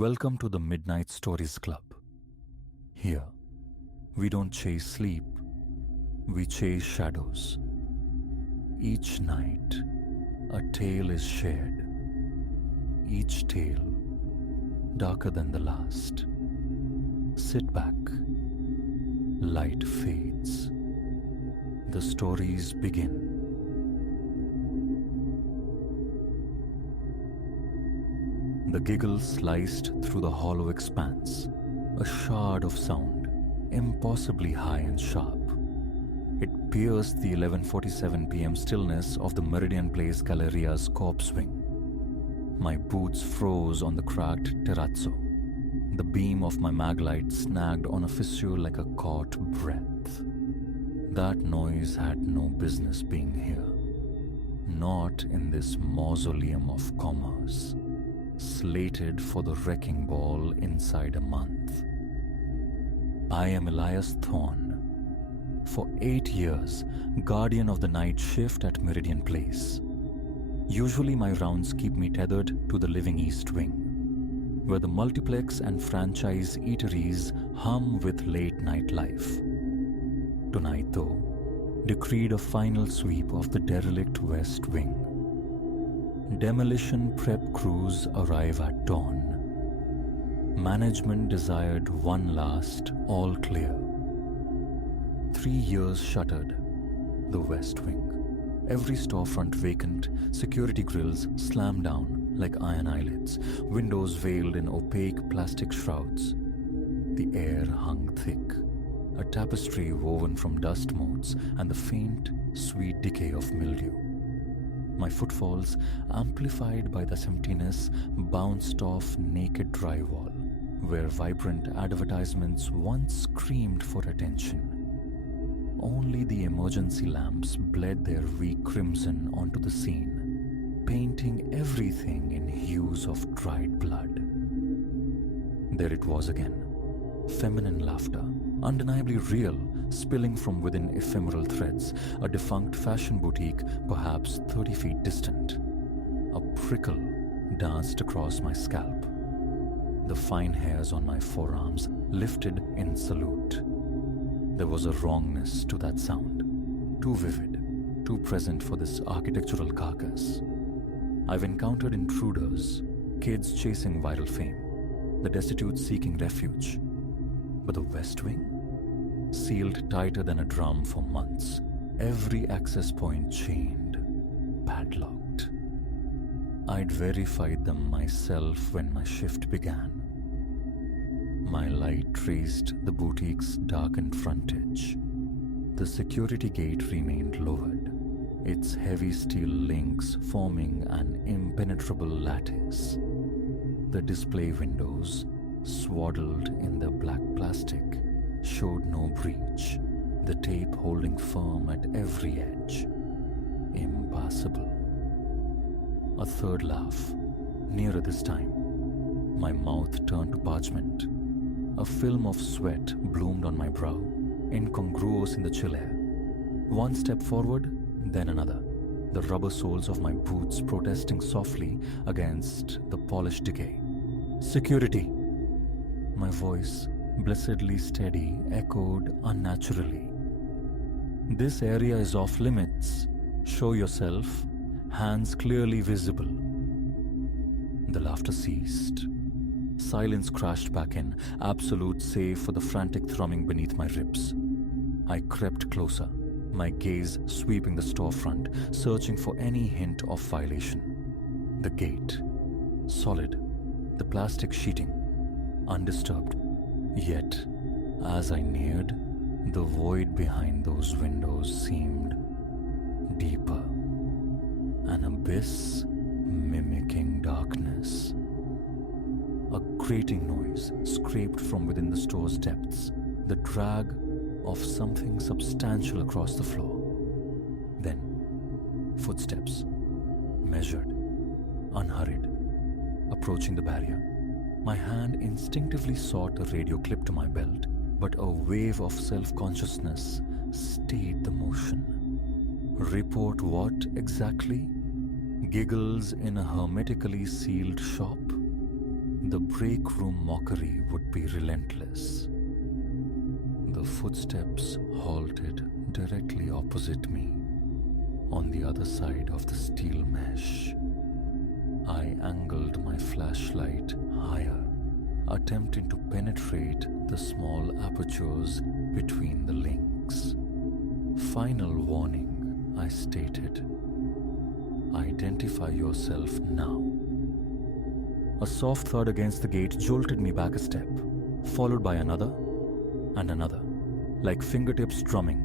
Welcome to the Midnight Stories Club. Here, we don't chase sleep, we chase shadows. Each night, a tale is shared. Each tale darker than the last. Sit back. Light fades. The stories begin. The giggle sliced through the hollow expanse, a shard of sound, impossibly high and sharp. It pierced the 11:47 p.m. stillness of the Meridian Place Galleria's corpse wing. My boots froze on the cracked terrazzo. The beam of my maglite snagged on a fissure like a caught breath. That noise had no business being here. Not in this mausoleum of commerce, slated for the wrecking ball inside a month. I am Elias Thorne. For 8 years, guardian of the night shift at Meridian Place. Usually my rounds keep me tethered to the living East Wing, where the multiplex and franchise eateries hum with late night life. Tonight, though, decreed a final sweep of the derelict West Wing. Demolition prep crews arrive at dawn. Management desired one last all clear. 3 years shuttered, the West Wing. Every storefront vacant, security grills slammed down like iron eyelids, windows veiled in opaque plastic shrouds. The air hung thick, a tapestry woven from dust motes and the faint, sweet decay of mildew. My footfalls, amplified by the emptiness, bounced off naked drywall, where vibrant advertisements once screamed for attention. Only the emergency lamps bled their weak crimson onto the scene, painting everything in hues of dried blood. There it was again, feminine laughter, undeniably real, spilling from within ephemeral threads, a defunct fashion boutique perhaps 30 feet distant. A prickle danced across my scalp. The fine hairs on my forearms lifted in salute. There was a wrongness to that sound, too vivid, too present for this architectural carcass. I've encountered intruders, kids chasing viral fame, the destitute seeking refuge. But the West Wing? Sealed tighter than a drum for months, every access point chained, padlocked. I'd verified them myself when my shift began. My light traced the boutique's darkened frontage. The security gate remained lowered, its heavy steel links forming an impenetrable lattice. The display windows, swaddled in their black plastic, showed no breach, the tape holding firm at every edge. Impassable. A third laugh, nearer this time. My mouth turned to parchment. A film of sweat bloomed on my brow, incongruous in the chill air. One step forward, then another, the rubber soles of my boots protesting softly against the polished decay. Security! My voice, blessedly steady, echoed unnaturally. This area is off limits. Show yourself, hands clearly visible. The laughter ceased. Silence crashed back in, absolute save for the frantic thrumming beneath my ribs. I crept closer, my gaze sweeping the storefront, searching for any hint of violation. The gate, solid, the plastic sheeting, undisturbed. Yet, as I neared, the void behind those windows seemed deeper. An abyss mimicking darkness. A grating noise scraped from within the store's depths, the drag of something substantial across the floor. Then, footsteps, measured, unhurried, approaching the barrier. My hand instinctively sought the radio clip to my belt, but a wave of self-consciousness stayed the motion. Report what exactly? Giggles in a hermetically sealed shop? the break room mockery would be relentless. The footsteps halted directly opposite me, on the other side of the steel mesh. I angled my flashlight higher, attempting to penetrate the small apertures between the links. Final warning, I stated. Identify yourself now. A soft thud against the gate jolted me back a step, followed by another and another, like fingertips drumming,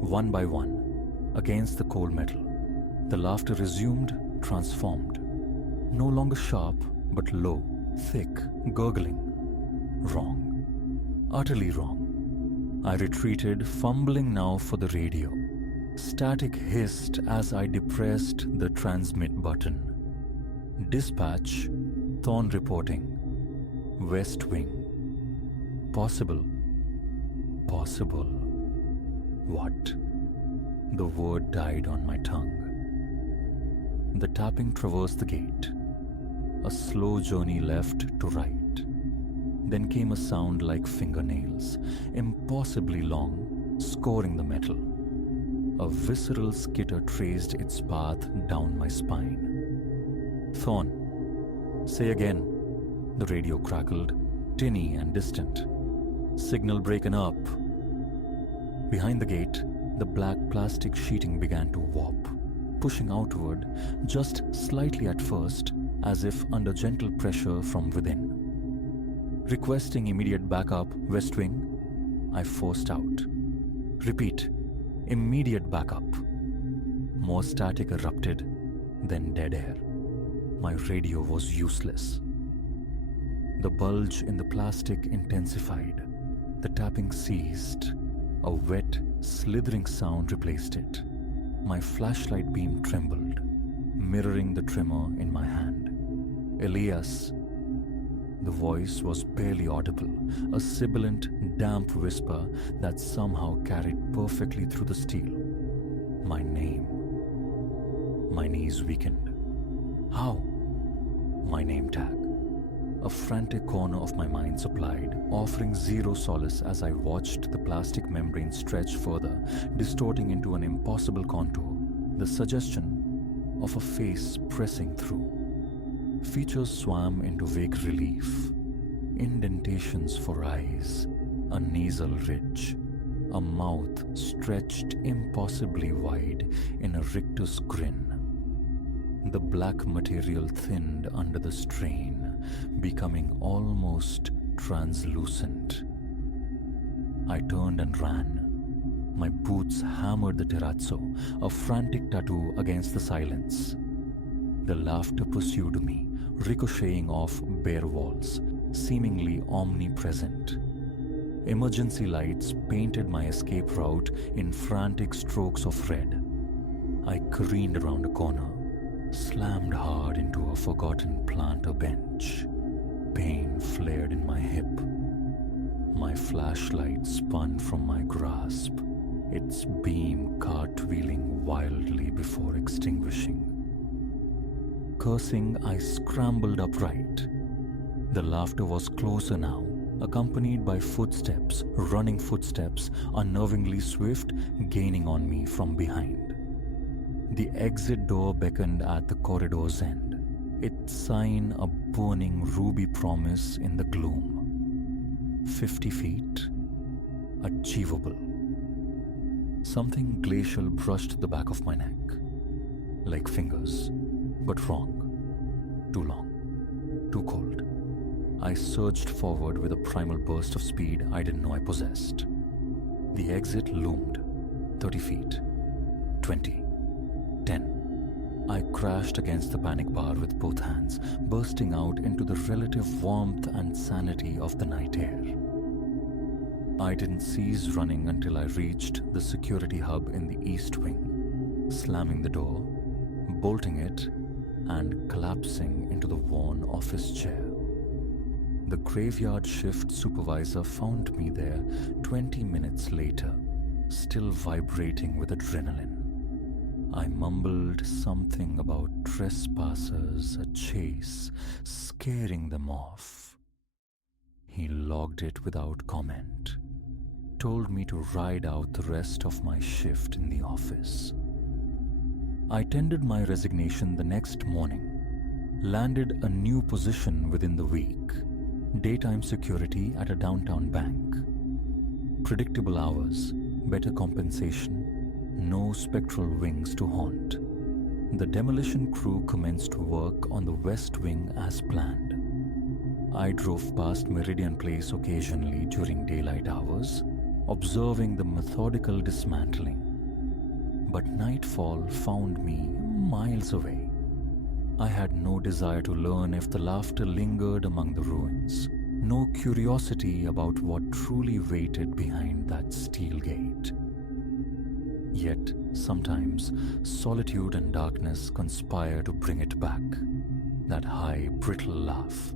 one by one, against the cold metal. The laughter resumed, transformed. No longer sharp, but low, thick, gurgling. Wrong. Utterly wrong. I retreated, fumbling now for the radio. Static hissed as I depressed the transmit button. Dispatch, Thorn reporting. West Wing. Possible. Possible. What? The word died on my tongue. The tapping traversed the gate. A slow journey left to right. Then came a sound like fingernails, impossibly long, scoring the metal. A visceral skitter traced its path down my spine. Thorn. Say again. The radio crackled, tinny and distant. Signal breaking up. Behind the gate, the black plastic sheeting began to warp, pushing outward, just slightly at first, as if under gentle pressure from within. Requesting immediate backup, West Wing, I forced out. Repeat, immediate backup. More static erupted, then dead air. My radio was useless. The bulge in the plastic intensified. The tapping ceased. A wet, slithering sound replaced it. My flashlight beam trembled, mirroring the tremor in my hand. Elias. The voice was barely audible, a sibilant, damp whisper that somehow carried perfectly through the steel. My name. My knees weakened. How? My name tag. A frantic corner of my mind supplied, offering zero solace as I watched the plastic membrane stretch further, distorting into an impossible contour, the suggestion of a face pressing through. Features swam into vague relief, indentations for eyes, a nasal ridge, a mouth stretched impossibly wide in a rictus grin. The black material thinned under the strain, becoming almost translucent. I turned and ran. My boots hammered the terrazzo, a frantic tattoo against the silence. The laughter pursued me, ricocheting off bare walls, seemingly omnipresent. Emergency lights painted my escape route in frantic strokes of red. I careened around a corner, slammed hard into a forgotten planter bench. Pain flared in my hip. My flashlight spun from my grasp, its beam cartwheeling wildly before extinguishing. Cursing, I scrambled upright. The laughter was closer now, accompanied by footsteps, running footsteps, unnervingly swift, gaining on me from behind. The exit door beckoned at the corridor's end, its sign a burning ruby promise in the gloom. 50 feet. Achievable. Something glacial brushed the back of my neck, like fingers, but wrong. Too long. Too cold. I surged forward with a primal burst of speed I didn't know I possessed. The exit loomed. 30 feet. 20. 10. I crashed against the panic bar with both hands, bursting out into the relative warmth and sanity of the night air. I didn't cease running until I reached the security hub in the East Wing, slamming the door, bolting it, and collapsing into the worn office chair. The graveyard shift supervisor found me there 20 minutes later, still vibrating with adrenaline. I mumbled something about trespassers, a chase, scaring them off. He logged it without comment, told me to ride out the rest of my shift in the office. I tendered my resignation the next morning, landed a new position within the week, daytime security at a downtown bank. Predictable hours, better compensation, no spectral wings to haunt. The demolition crew commenced work on the West Wing as planned. I drove past Meridian Place occasionally during daylight hours, observing the methodical dismantling. But nightfall found me miles away. I had no desire to learn if the laughter lingered among the ruins, no curiosity about what truly waited behind that steel gate. Yet, sometimes, solitude and darkness conspire to bring it back. That high, brittle laugh,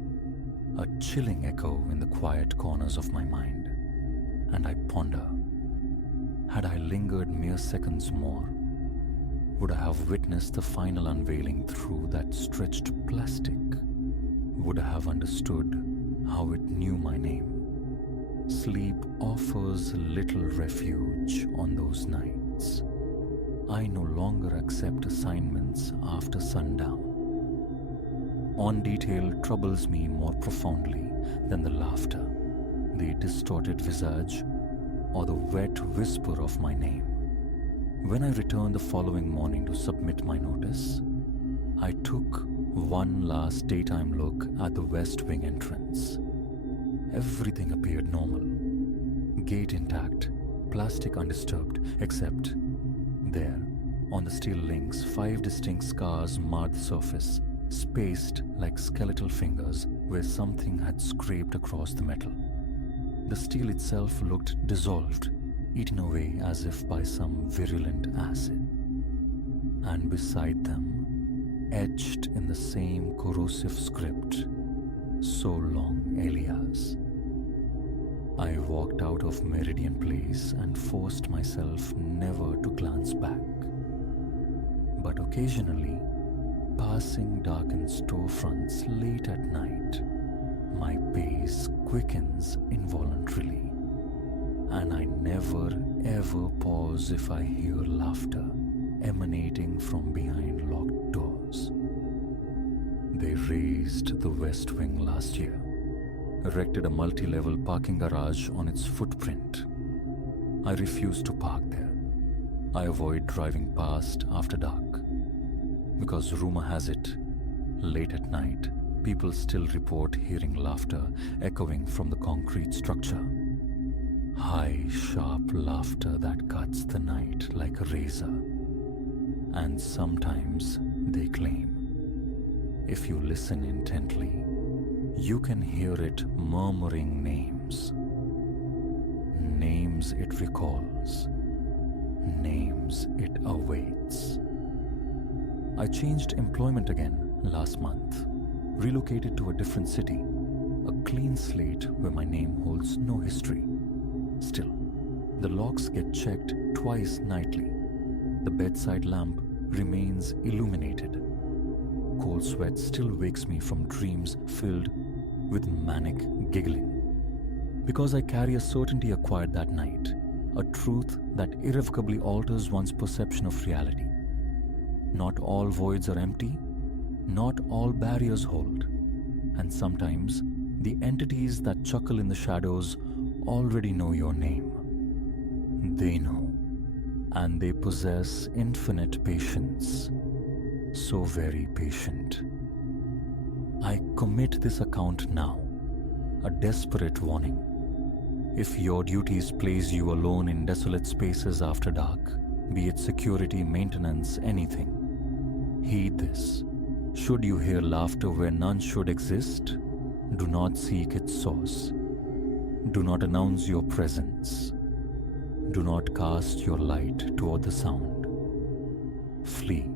a chilling echo in the quiet corners of my mind. And I ponder, had I lingered mere seconds more, would I have witnessed the final unveiling through that stretched plastic? Would I have understood how it knew my name? Sleep offers little refuge on those nights. I no longer accept assignments after sundown. On detail troubles me more profoundly than the laughter, the distorted visage, or the wet whisper of my name. When I returned the following morning to submit my notice, I took one last daytime look at the West Wing entrance. Everything appeared normal. Gate intact, plastic undisturbed, except there, on the steel links, 5 distinct scars marred the surface, spaced like skeletal fingers where something had scraped across the metal. The steel itself looked dissolved, eaten away as if by some virulent acid. And beside them, etched in the same corrosive script, "So long, Elias." I walked out of Meridian Place and forced myself never to glance back. But occasionally, passing darkened storefronts late at night, my pace quickens involuntarily, and I never ever pause if I hear laughter emanating from behind locked doors. They raised the West Wing last year, erected a multi-level parking garage on its footprint. I refuse to park there. I avoid driving past after dark, because rumor has it, late at night, people still report hearing laughter echoing from the concrete structure. High, sharp laughter that cuts the night like a razor. And sometimes, they claim, if you listen intently, you can hear it murmuring names. Names it recalls. Names it awaits. I changed employment again last month, relocated to a different city, a clean slate where my name holds no history. Still, the locks get checked twice nightly. The bedside lamp remains illuminated. Cold sweat still wakes me from dreams filled with manic giggling. Because I carry a certainty acquired that night, a truth that irrevocably alters one's perception of reality. Not all voids are empty, not all barriers hold, and sometimes the entities that chuckle in the shadows already know your name. They know, and they possess infinite patience, so very patient. I commit this account now, a desperate warning. If your duties place you alone in desolate spaces after dark, be it security, maintenance, anything, heed this. Should you hear laughter where none should exist, do not seek its source. Do not announce your presence. Do not cast your light toward the sound. Flee.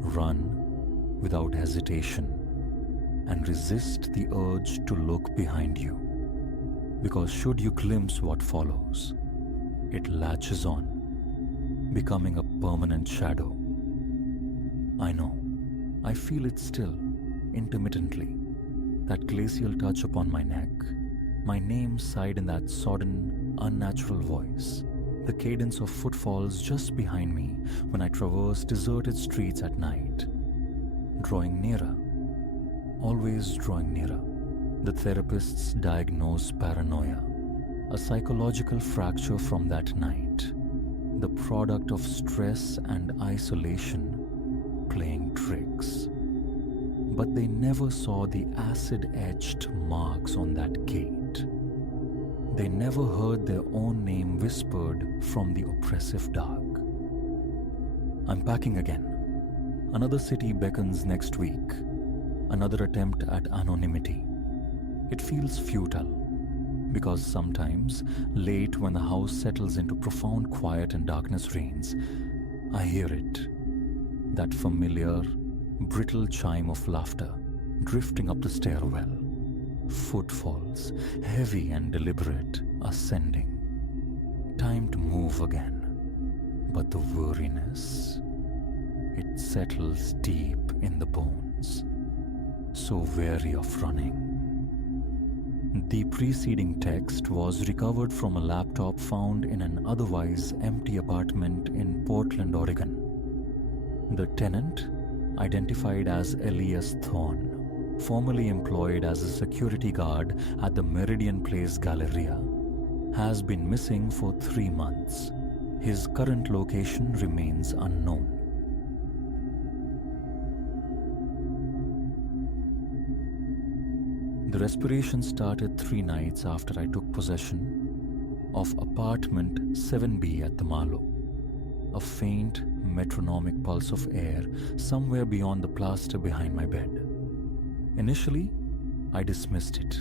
Run without hesitation and resist the urge to look behind you. Because should you glimpse what follows, it latches on, becoming a permanent shadow. I know, I feel it still, intermittently, that glacial touch upon my neck, my name sighed in that sodden, unnatural voice, the cadence of footfalls just behind me when I traverse deserted streets at night. Drawing nearer, always drawing nearer. The therapists diagnose paranoia, a psychological fracture from that night, the product of stress and isolation playing tricks. But they never saw the acid-etched marks on that gate. They never heard their own name whispered from the oppressive dark. I'm packing again. Another city beckons next week. Another attempt at anonymity. It feels futile, because sometimes, late when the house settles into profound quiet and darkness reigns, I hear it. That familiar, brittle chime of laughter drifting up the stairwell. Footfalls, heavy and deliberate, ascending. Time to move again. But the weariness, it settles deep in the bones. So weary of running. The preceding text was recovered from a laptop found in an otherwise empty apartment in Portland, Oregon. The tenant, identified as Elias Thorne, formerly employed as a security guard at the Meridian Place Galleria, has been missing for 3 months. His current location remains unknown. The respiration started 3 nights after I took possession of apartment 7B at the Marlow. A faint, metronomic pulse of air somewhere beyond the plaster behind my bed. Initially, I dismissed it.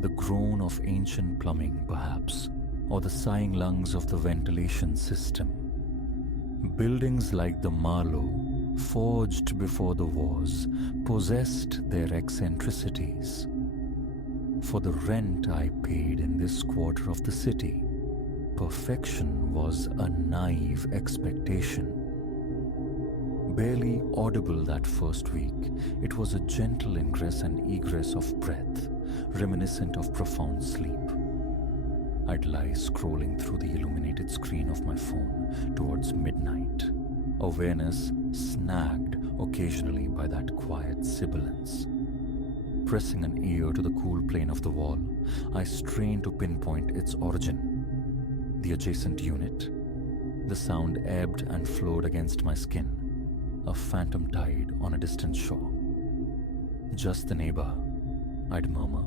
The groan of ancient plumbing, perhaps, or the sighing lungs of the ventilation system. Buildings like the Marlow, forged before the wars, possessed their eccentricities. For the rent I paid in this quarter of the city, perfection was a naive expectation. Barely audible that first week, it was a gentle ingress and egress of breath, reminiscent of profound sleep. I'd lie scrolling through the illuminated screen of my phone towards midnight, awareness snagged occasionally by that quiet sibilance. Pressing an ear to the cool plane of the wall, I strained to pinpoint its origin. The adjacent unit. The sound ebbed and flowed against my skin, a phantom tide on a distant shore. Just the neighbor, I'd murmur,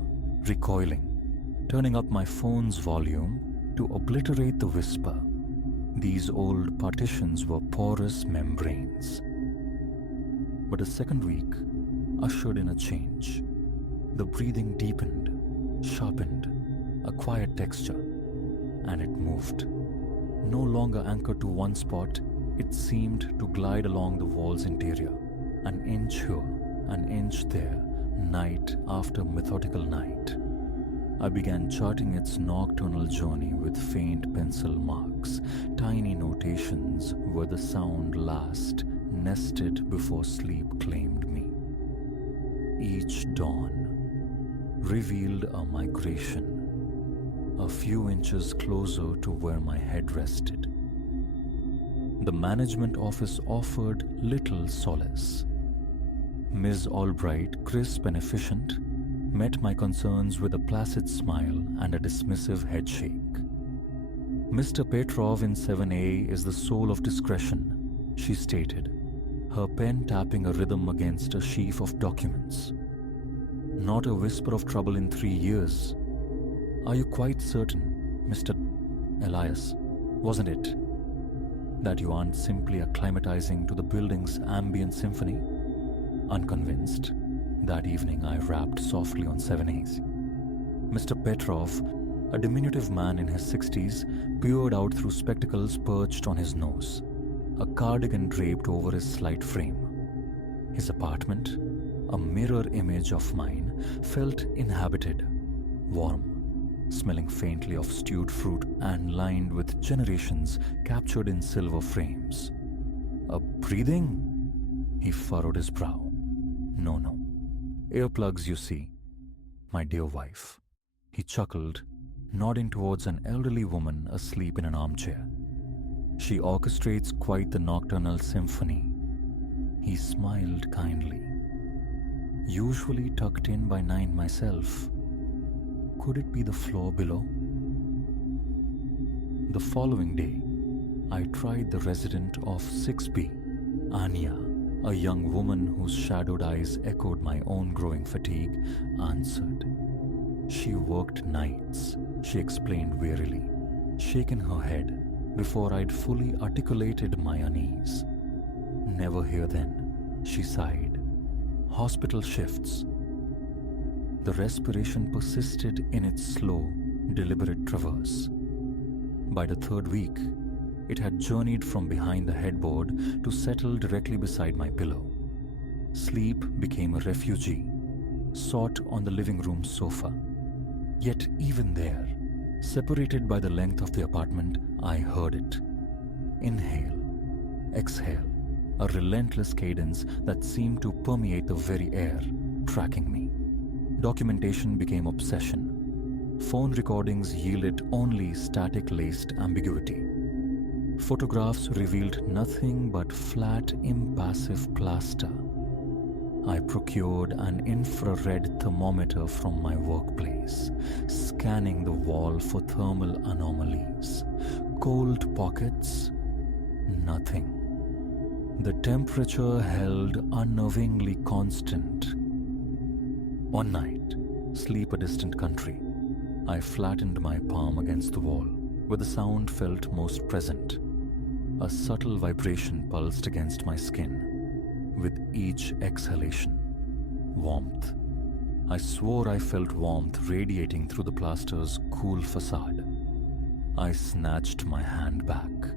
recoiling, turning up my phone's volume to obliterate the whisper. These old partitions were porous membranes. But the second week ushered in a change. The breathing deepened, sharpened, acquired texture, and it moved. No longer anchored to one spot, it seemed to glide along the wall's interior, an inch here, an inch there, night after methodical night. I began charting its nocturnal journey with faint pencil marks, tiny notations where the sound last nested before sleep claimed me. Each dawn revealed a migration, a few inches closer to where my head rested. The management office offered little solace. Ms. Albright, crisp and efficient, met my concerns with a placid smile and a dismissive headshake. Mr. Petrov in 7A is the soul of discretion, she stated, her pen tapping a rhythm against a sheaf of documents. Not a whisper of trouble in 3 years. Are you quite certain, Mr. Elias, wasn't it, that you aren't simply acclimatizing to the building's ambient symphony? Unconvinced, that evening I rapped softly on 7As. Mr. Petrov, a diminutive man in his 60s, peered out through spectacles perched on his nose, a cardigan draped over his slight frame. His apartment, a mirror image of mine, felt inhabited, warm, smelling faintly of stewed fruit and lined with generations captured in silver frames. A breathing? He furrowed his brow. No. Earplugs, you see. My dear wife. He chuckled, nodding towards an elderly woman asleep in an armchair. She orchestrates quite the nocturnal symphony. He smiled kindly. Usually tucked in by 9 myself. Could it be the floor below? The following day, I tried the resident of 6B, Anya, a young woman whose shadowed eyes echoed my own growing fatigue, answered. She worked nights, she explained wearily, shaking her head before I'd fully articulated my unease. Never here then, she sighed. Hospital shifts. The respiration persisted in its slow, deliberate traverse. By the 3rd week, it had journeyed from behind the headboard to settle directly beside my pillow. Sleep became a refugee, sought on the living room sofa. Yet even there, separated by the length of the apartment, I heard it. Inhale, exhale, a relentless cadence that seemed to permeate the very air, tracking me. Documentation became obsession. Phone recordings yielded only static-laced ambiguity. Photographs revealed nothing but flat, impassive plaster. I procured an infrared thermometer from my workplace, scanning the wall for thermal anomalies. Cold pockets? Nothing. The temperature held unnervingly constant. One night, sleep a distant country, I flattened my palm against the wall, where the sound felt most present. A subtle vibration pulsed against my skin. With each exhalation, warmth. I swore I felt warmth radiating through the plaster's cool facade. I snatched my hand back,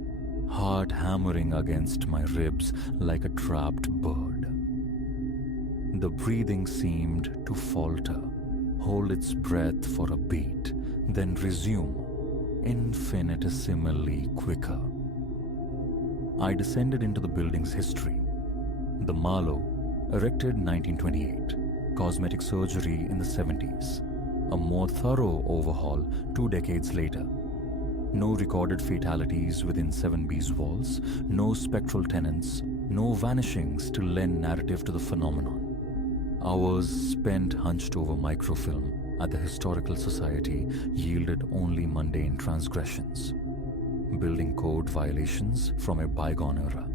heart hammering against my ribs like a trapped bird. The breathing seemed to falter, hold its breath for a beat, then resume, infinitesimally quicker. I descended into the building's history. The Marlowe, erected 1928, cosmetic surgery in the 70s, a more thorough overhaul 2 decades later. No recorded fatalities within 7B's walls, no spectral tenants, no vanishings to lend narrative to the phenomenon. Hours spent hunched over microfilm at the Historical Society yielded only mundane transgressions. Building code violations from a bygone era.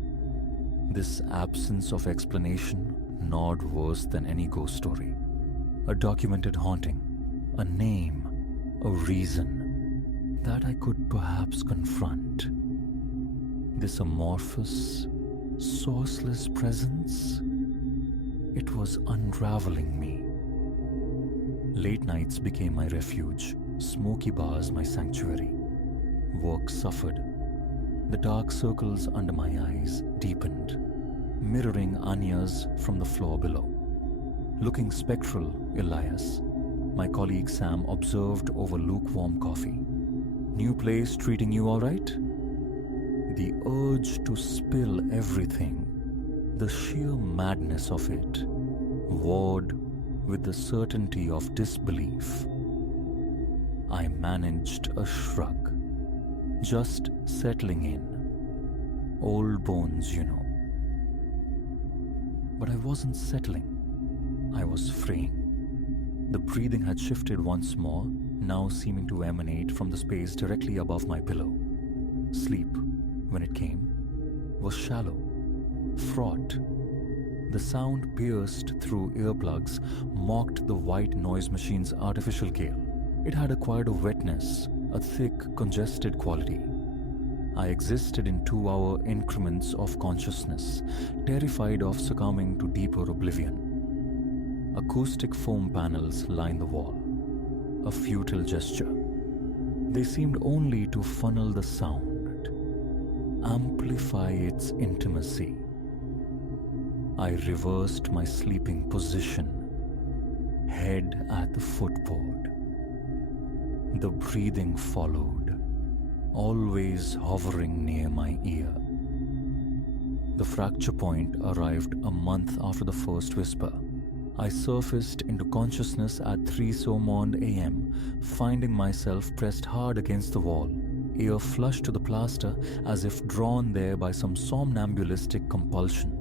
This absence of explanation gnawed worse than any ghost story. A documented haunting, a name, a reason that I could perhaps confront. This amorphous, sourceless presence, it was unraveling me. Late nights became my refuge, smoky bars my sanctuary. Work suffered. The dark circles under my eyes deepened, mirroring Anya's from the floor below. Looking spectral, Elias, my colleague Sam observed over lukewarm coffee. New place treating you all right? The urge to spill everything, the sheer madness of it, warred with the certainty of disbelief. I managed a shrug, just settling in. Old bones, you know. But I wasn't settling. I was freeing. The breathing had shifted once more, now seeming to emanate from the space directly above my pillow. Sleep, when it came, was shallow, fraught. The sound pierced through earplugs mocked the white noise machine's artificial gale. It had acquired a wetness, a thick, congested quality. I existed in 2-hour increments of consciousness, terrified of succumbing to deeper oblivion. Acoustic foam panels lined the wall, a futile gesture. They seemed only to funnel the sound, amplify its intimacy. I reversed my sleeping position, head at the footboard. The breathing followed, always hovering near my ear. The fracture point arrived a month after the first whisper. I surfaced into consciousness at 3 Somond a.m., finding myself pressed hard against the wall, ear flush to the plaster as if drawn there by some somnambulistic compulsion.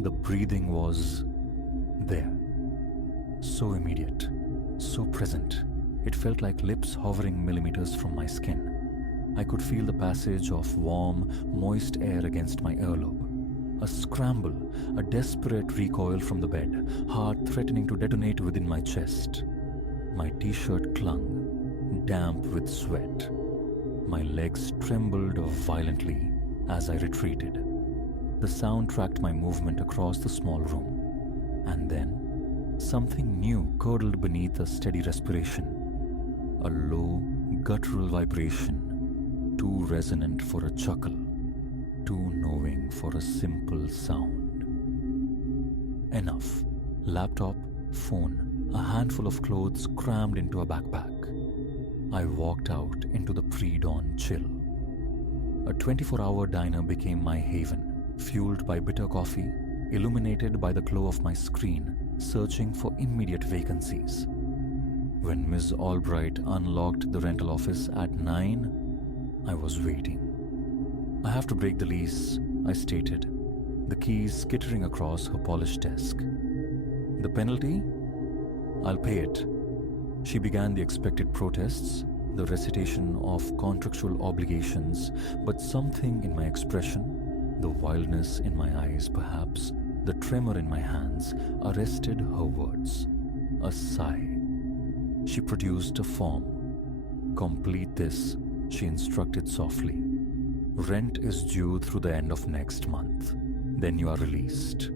The breathing was there. So immediate, so present. It felt like lips hovering millimeters from my skin. I could feel the passage of warm, moist air against my earlobe. A scramble, a desperate recoil from the bed, heart threatening to detonate within my chest. My t-shirt clung, damp with sweat. My legs trembled violently as I retreated. The sound tracked my movement across the small room. And then, something new curdled beneath a steady respiration. A low, guttural vibration, too resonant for a chuckle, too knowing for a simple sound. Enough. Laptop, phone, a handful of clothes crammed into a backpack. I walked out into the pre-dawn chill. A 24-hour diner became my haven, fueled by bitter coffee, illuminated by the glow of my screen, searching for immediate vacancies. When Ms. Albright unlocked the rental office at 9, I was waiting. I have to break the lease, I stated, the keys skittering across her polished desk. The penalty? I'll pay it. She began the expected protests, the recitation of contractual obligations, but something in my expression, the wildness in my eyes perhaps, the tremor in my hands, arrested her words. A sigh. She produced a form. Complete this, she instructed softly. Rent is due through the end of next month. Then you are released.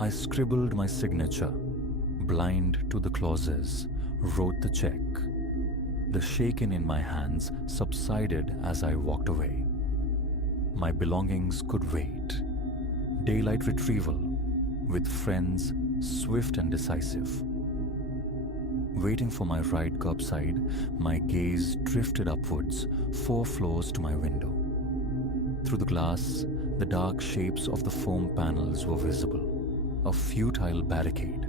I scribbled my signature, blind to the clauses, wrote the check. The shaking in my hands subsided as I walked away. My belongings could wait. Daylight retrieval, with friends, swift and decisive. Waiting for my ride curbside, my gaze drifted upwards, 4 floors to my window. Through the glass, the dark shapes of the foam panels were visible, a futile barricade.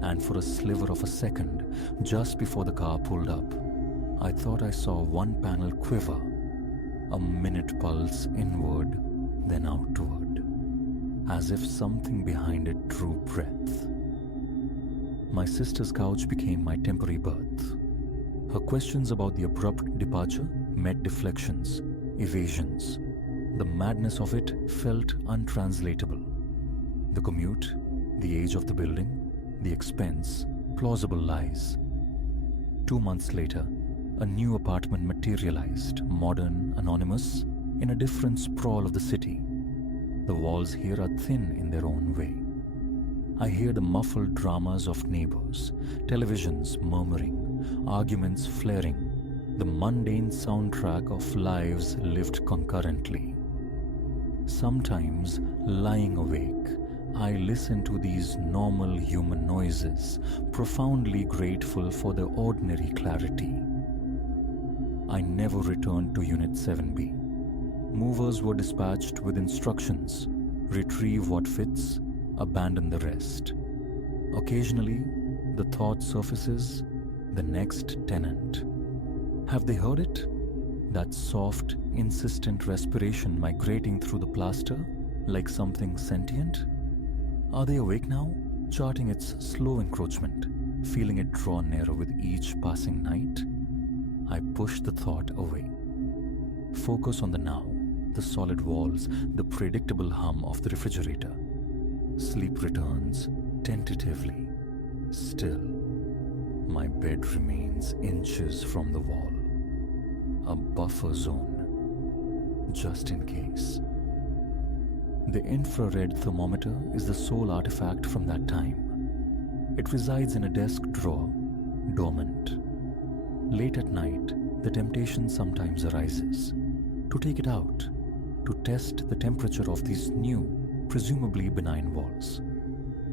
And for a sliver of a second, just before the car pulled up, I thought I saw one panel quiver, a minute pulse inward, then outward, as if something behind it drew breath. My sister's couch became my temporary berth. Her questions about the abrupt departure met deflections, evasions. The madness of it felt untranslatable. The commute, the age of the building, the expense, plausible lies. 2 months later, a new apartment materialized, modern, anonymous, in a different sprawl of the city. The walls here are thin in their own way. I hear the muffled dramas of neighbors, televisions murmuring, arguments flaring, the mundane soundtrack of lives lived concurrently. Sometimes, lying awake, I listen to these normal human noises, profoundly grateful for their ordinary clarity. I never returned to Unit 7B. Movers were dispatched with instructions: retrieve what fits, abandon the rest. Occasionally, the thought surfaces, the next tenant. Have they heard it? That soft, insistent respiration migrating through the plaster like something sentient? Are they awake now, charting its slow encroachment, feeling it draw nearer with each passing night? I push the thought away. Focus on the now, the solid walls, the predictable hum of the refrigerator. Sleep returns tentatively. Still, my bed remains inches from the wall. A buffer zone, just in case. The infrared thermometer is the sole artifact from that time. It resides in a desk drawer, dormant. Late at night, the temptation sometimes arises to take it out, to test the temperature of these new, presumably benign walls.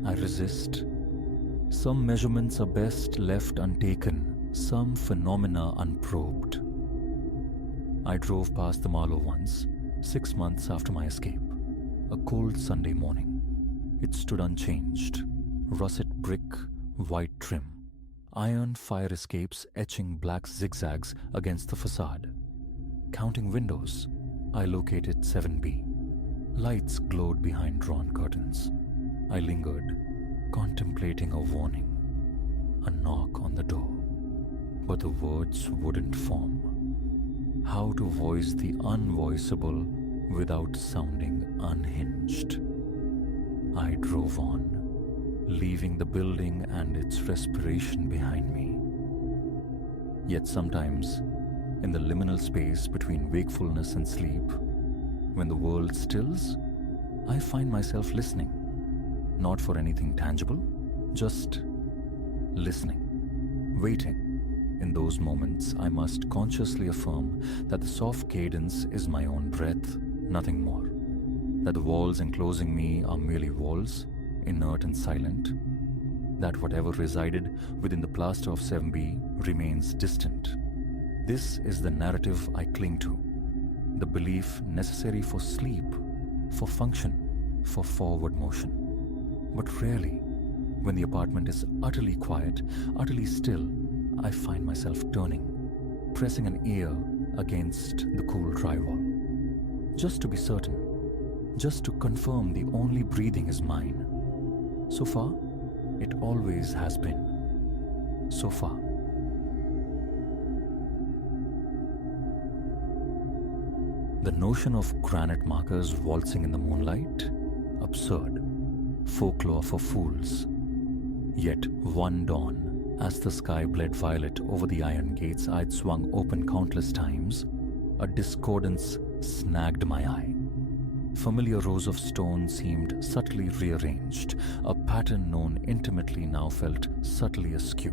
I resist. Some measurements are best left untaken, some phenomena unprobed. I drove past the Marlowe once, 6 months after my escape, a cold Sunday morning. It stood unchanged, russet brick, white trim, iron fire escapes etching black zigzags against the facade. Counting windows, I located 7B. Lights glowed behind drawn curtains. I lingered, contemplating a warning, a knock on the door. But the words wouldn't form. How to voice the unvoiceable without sounding unhinged? I drove on, leaving the building and its respiration behind me. Yet sometimes, in the liminal space between wakefulness and sleep, when the world stills, I find myself listening, not for anything tangible, just listening, waiting. In those moments, I must consciously affirm that the soft cadence is my own breath, nothing more. That the walls enclosing me are merely walls, inert and silent. That whatever resided within the plaster of 7B remains distant. This is the narrative I cling to, the belief necessary for sleep, for function, for forward motion. But rarely, when the apartment is utterly quiet, utterly still, I find myself turning, pressing an ear against the cool drywall. Just to be certain, just to confirm the only breathing is mine. So far, it always has been. So far. The notion of granite markers waltzing in the moonlight? Absurd. Folklore for fools. Yet one dawn, as the sky bled violet over the iron gates I'd swung open countless times, a discordance snagged my eye. Familiar rows of stone seemed subtly rearranged, a pattern known intimately now felt subtly askew.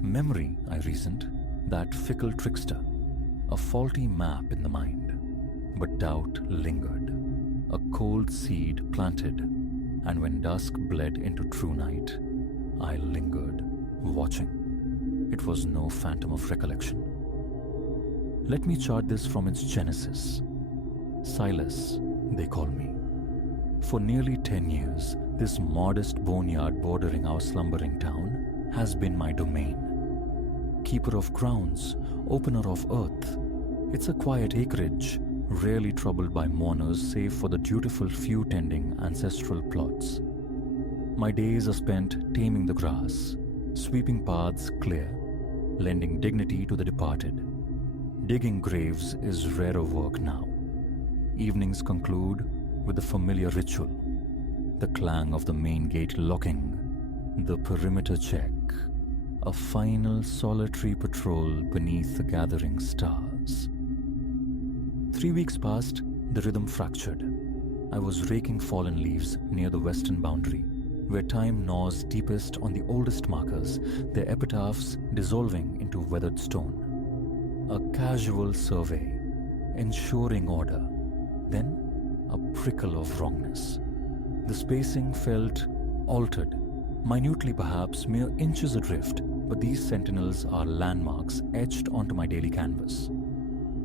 Memory, I reasoned, that fickle trickster, a faulty map in the mind. But doubt lingered, a cold seed planted, and when dusk bled into true night, I lingered, watching. It was no phantom of recollection. Let me chart this from its genesis. Silas, they call me. For nearly 10 years, this modest boneyard bordering our slumbering town has been my domain. Keeper of grounds, opener of earth, it's a quiet acreage, rarely troubled by mourners save for the dutiful few tending ancestral plots. My days are spent taming the grass, sweeping paths clear, lending dignity to the departed. Digging graves is rarer work now. Evenings conclude with the familiar ritual, the clang of the main gate locking, the perimeter check, a final solitary patrol beneath the gathering stars. 3 weeks passed, the rhythm fractured. I was raking fallen leaves near the western boundary, where time gnaws deepest on the oldest markers, their epitaphs dissolving into weathered stone. A casual survey, ensuring order, then a prickle of wrongness. The spacing felt altered, minutely perhaps mere inches adrift, but these sentinels are landmarks etched onto my daily canvas.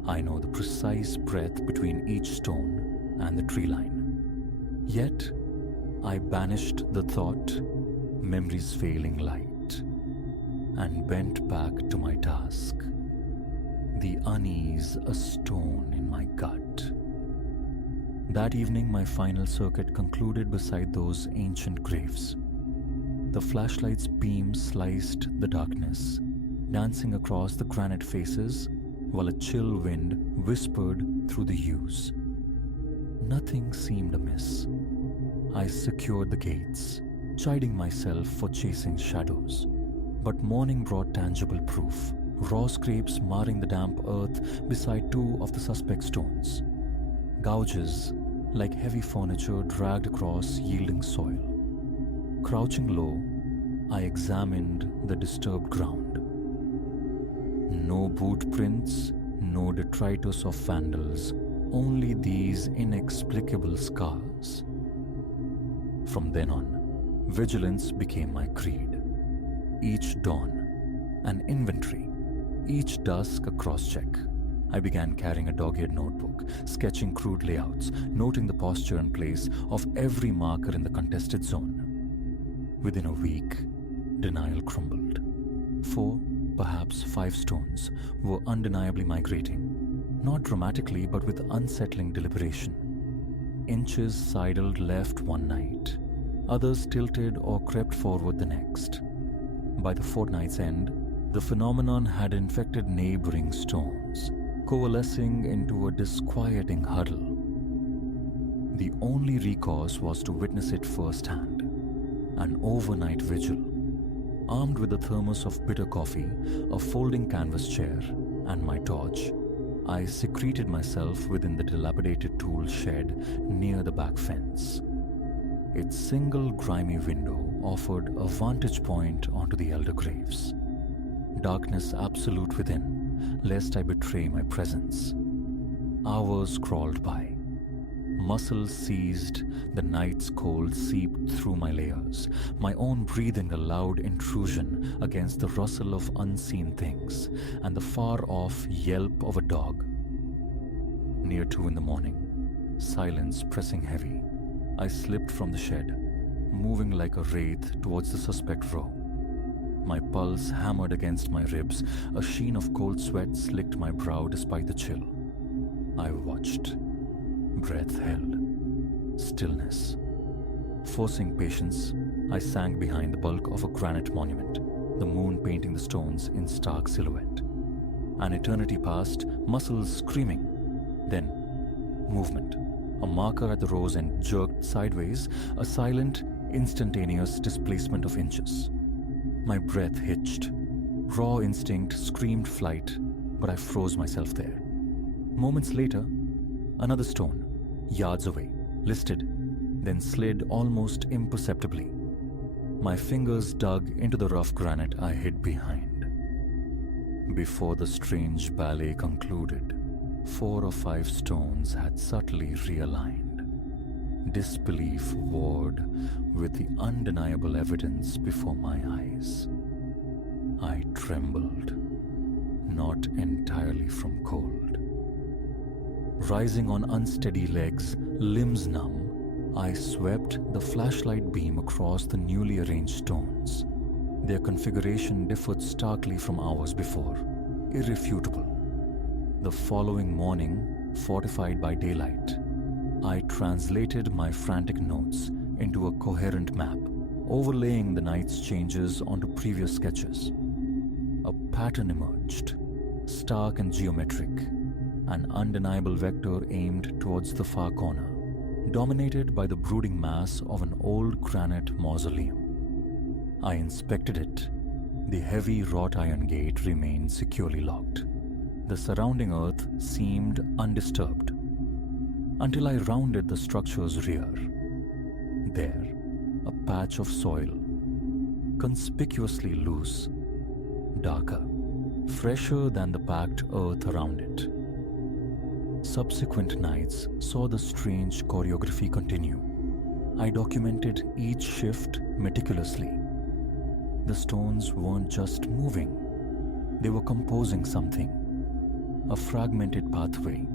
I know the precise breadth between each stone and the tree line. Yet, I banished the thought, memory's failing light, and bent back to my task. The unease a stone in my gut. That evening, my final circuit concluded beside those ancient graves. The flashlight's beam sliced the darkness, dancing across the granite faces, while a chill wind whispered through the yews. Nothing seemed amiss. I secured the gates, chiding myself for chasing shadows. But morning brought tangible proof, raw scrapes marring the damp earth beside 2 of the suspect stones. Gouges, like heavy furniture dragged across yielding soil. Crouching low, I examined the disturbed ground. No boot prints, no detritus of vandals, only these inexplicable scars. From then on, vigilance became my creed. Each dawn, an inventory. Each dusk a cross-check. I began carrying a dog-eared notebook, sketching crude layouts, noting the posture and place of every marker in the contested zone. Within a week, denial crumbled. 4, perhaps 5 stones were undeniably migrating, not dramatically but with unsettling deliberation. Inches sidled left one night, others tilted or crept forward the next. By the fortnight's end, the phenomenon had infected neighboring stones, coalescing into a disquieting huddle. The only recourse was to witness it firsthand. An overnight vigil. Armed with a thermos of bitter coffee, a folding canvas chair, and my torch, I secreted myself within the dilapidated tool shed near the back fence. Its single grimy window offered a vantage point onto the elder graves. Darkness absolute within, lest I betray my presence. Hours crawled by. Muscles seized, the night's cold seeped through my layers, my own breathing a loud intrusion against the rustle of unseen things and the far-off yelp of a dog. Near 2 a.m, silence pressing heavy, I slipped from the shed, moving like a wraith towards the suspect row. My pulse hammered against my ribs, a sheen of cold sweat slicked my brow despite the chill. I watched. Breath held. Stillness. Forcing patience, I sank behind the bulk of a granite monument, the moon painting the stones in stark silhouette. An eternity passed, muscles screaming. Then, movement. A marker at the row's end jerked sideways, a silent, instantaneous displacement of inches. My breath hitched. Raw instinct screamed flight, but I froze myself there. Moments later, another stone, yards away, listed, then slid almost imperceptibly. My fingers dug into the rough granite I hid behind. Before the strange ballet concluded, 4 or 5 stones had subtly realigned. Disbelief warred with the undeniable evidence before my eyes. I trembled, not entirely from cold. Rising on unsteady legs, limbs numb, I swept the flashlight beam across the newly arranged stones. Their configuration differed starkly from hours before, irrefutable. The following morning, fortified by daylight, I translated my frantic notes into a coherent map, overlaying the night's changes onto previous sketches. A pattern emerged, stark and geometric, an undeniable vector aimed towards the far corner, dominated by the brooding mass of an old granite mausoleum. I inspected it. The heavy wrought iron gate remained securely locked. The surrounding earth seemed undisturbed, until I rounded the structure's rear. There, a patch of soil, conspicuously loose, darker, fresher than the packed earth around it. Subsequent nights saw the strange choreography continue. I documented each shift meticulously. The stones weren't just moving, they were composing something. A fragmented pathway,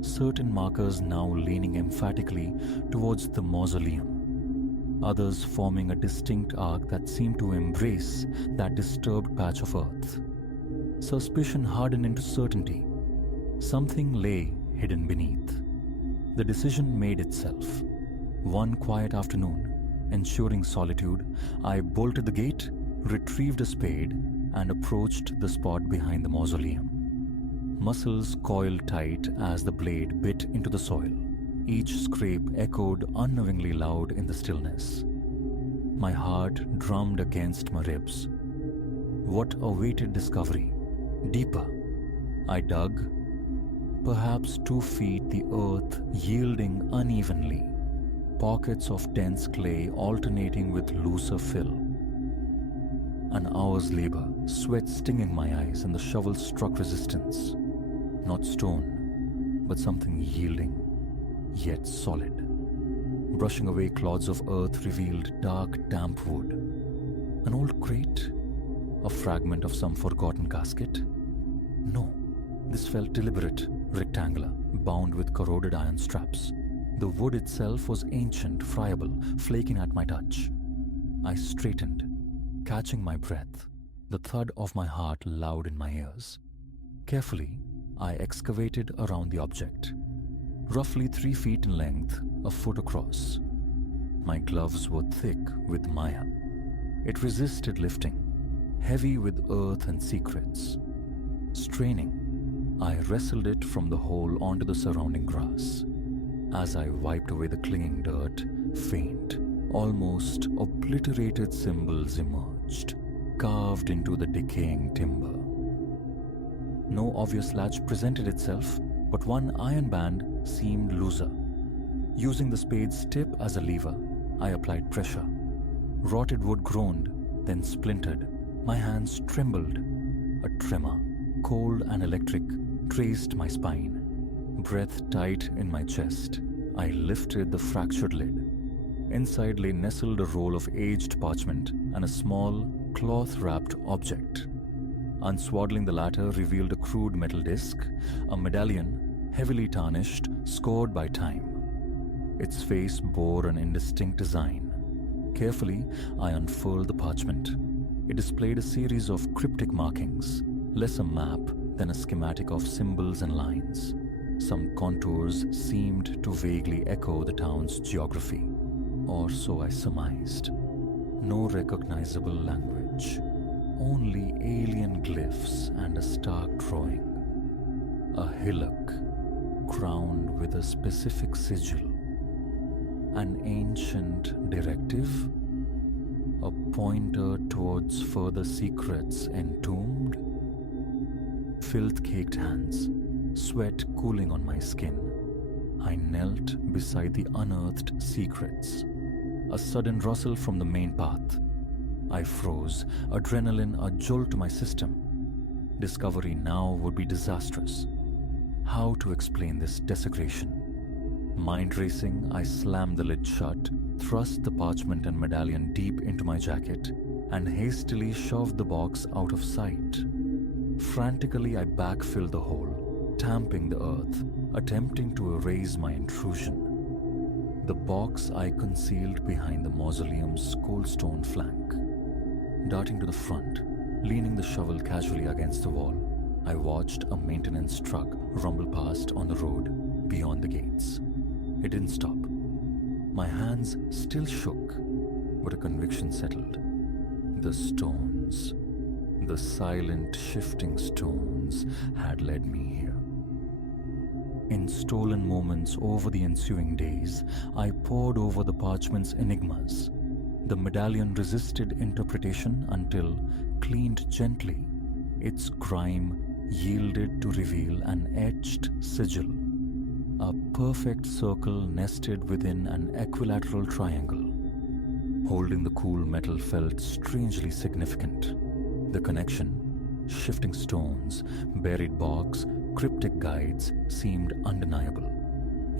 certain markers now leaning emphatically towards the mausoleum, others forming a distinct arc that seemed to embrace that disturbed patch of earth. Suspicion hardened into certainty. Something lay hidden beneath. The decision made itself. One quiet afternoon, ensuring solitude, I bolted the gate, retrieved a spade, and approached the spot behind the mausoleum. Muscles coiled tight as the blade bit into the soil. Each scrape echoed unknowingly loud in the stillness. My heart drummed against my ribs. What awaited discovery? Deeper. I dug. Perhaps 2 feet the earth yielding unevenly, pockets of dense clay alternating with looser fill. An hour's labor, sweat stinging my eyes, and the shovel struck resistance. Not stone, but something yielding, yet solid. Brushing away clods of earth revealed dark, damp wood. An old crate? A fragment of some forgotten casket? No, this felt deliberate, rectangular, bound with corroded iron straps. The wood itself was ancient, friable, flaking at my touch. I straightened, catching my breath, the thud of my heart loud in my ears. Carefully, I excavated around the object. Roughly 3 feet in length, a foot across. My gloves were thick with maya. It resisted lifting, heavy with earth and secrets. Straining, I wrestled it from the hole onto the surrounding grass. As I wiped away the clinging dirt, faint, almost obliterated symbols emerged, carved into the decaying timber. No obvious latch presented itself, but one iron band seemed looser. Using the spade's tip as a lever, I applied pressure. Rotted wood groaned, then splintered. My hands trembled. A tremor, cold and electric, traced my spine. Breath tight in my chest, I lifted the fractured lid. Inside lay nestled a roll of aged parchment and a small, cloth-wrapped object. Unswaddling the latter revealed a crude metal disc, a medallion, heavily tarnished, scored by time. Its face bore an indistinct design. Carefully, I unfurled the parchment. It displayed a series of cryptic markings, less a map than a schematic of symbols and lines. Some contours seemed to vaguely echo the town's geography, or so I surmised. No recognizable language, only alien glyphs and a stark drawing. A hillock, crowned with a specific sigil. An ancient directive? A pointer towards further secrets entombed? Filth-caked hands, sweat cooling on my skin. I knelt beside the unearthed secrets. A sudden rustle from the main path. I froze, adrenaline a jolt to my system. Discovery now would be disastrous. How to explain this desecration? Mind racing, I slammed the lid shut, thrust the parchment and medallion deep into my jacket, and hastily shoved the box out of sight. Frantically, I backfilled the hole, tamping the earth, attempting to erase my intrusion. The box I concealed behind the mausoleum's coldstone flank. Darting to the front, leaning the shovel casually against the wall, I watched a maintenance truck rumble past on the road beyond the gates. It didn't stop. My hands still shook, but a conviction settled. The stones, the silent shifting stones, had led me here. In stolen moments over the ensuing days, I pored over the parchment's enigmas. The medallion resisted interpretation until, cleaned gently, its grime yielded to reveal an etched sigil. A perfect circle nested within an equilateral triangle. Holding the cool metal felt strangely significant. The connection, shifting stones, buried box, cryptic guides seemed undeniable.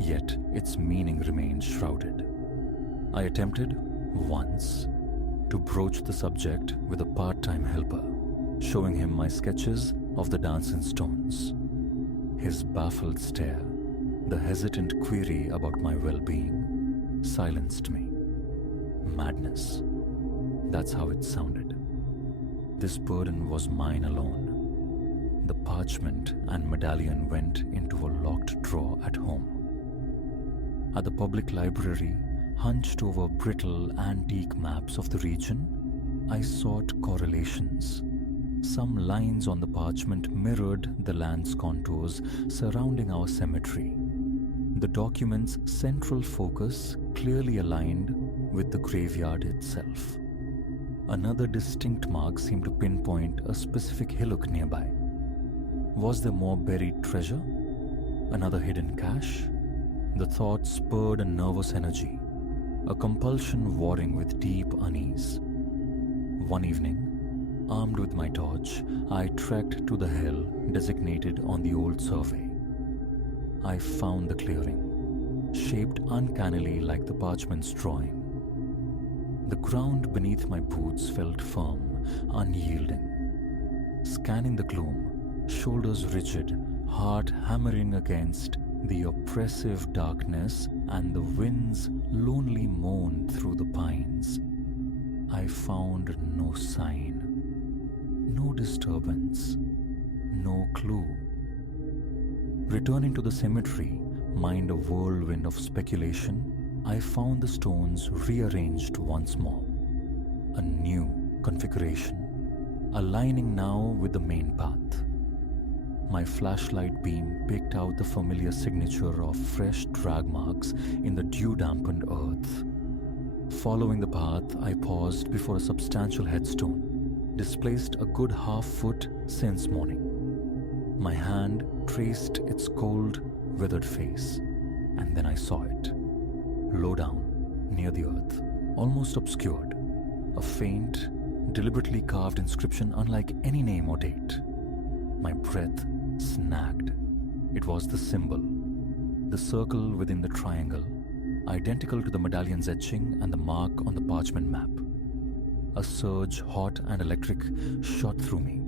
Yet its meaning remained shrouded. I attempted, once, to broach the subject with a part-time helper, showing him my sketches of the dance in stones. His baffled stare, the hesitant query about my well-being, silenced me. Madness. That's how it sounded. This burden was mine alone. The parchment and medallion went into a locked drawer at home. At the public library, hunched over brittle antique maps of the region, I sought correlations. Some lines on the parchment mirrored the land's contours surrounding our cemetery. The document's central focus clearly aligned with the graveyard itself. Another distinct mark seemed to pinpoint a specific hillock nearby. Was there more buried treasure? Another hidden cache? The thought spurred a nervous energy, a compulsion warring with deep unease. One evening, armed with my torch, I trekked to the hill designated on the old survey. I found the clearing, shaped uncannily like the parchment's drawing. The ground beneath my boots felt firm, unyielding, scanning the gloom, shoulders rigid, heart hammering against the oppressive darkness and the wind's lonely moan through the pines. I found no sign, no disturbance, no clue. Returning to the cemetery, mind a whirlwind of speculation, I found the stones rearranged once more. A new configuration, aligning now with the main path. My flashlight beam picked out the familiar signature of fresh drag marks in the dew-dampened earth. Following the path, I paused before a substantial headstone, displaced a good half-foot since morning. My hand traced its cold, withered face, and then I saw it. Low down, near the earth, almost obscured, a faint, deliberately carved inscription unlike any name or date. My breath snagged. It was the symbol, the circle within the triangle, identical to the medallion's etching and the mark on the parchment map. A surge, hot and electric, shot through me,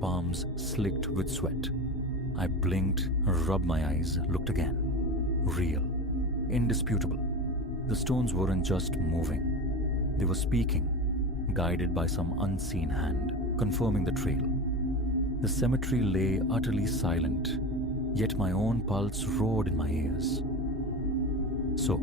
palms slicked with sweat. I blinked, rubbed my eyes, looked again. Real, indisputable. The stones weren't just moving, they were speaking, guided by some unseen hand, confirming the trail. The cemetery lay utterly silent, yet my own pulse roared in my ears. So,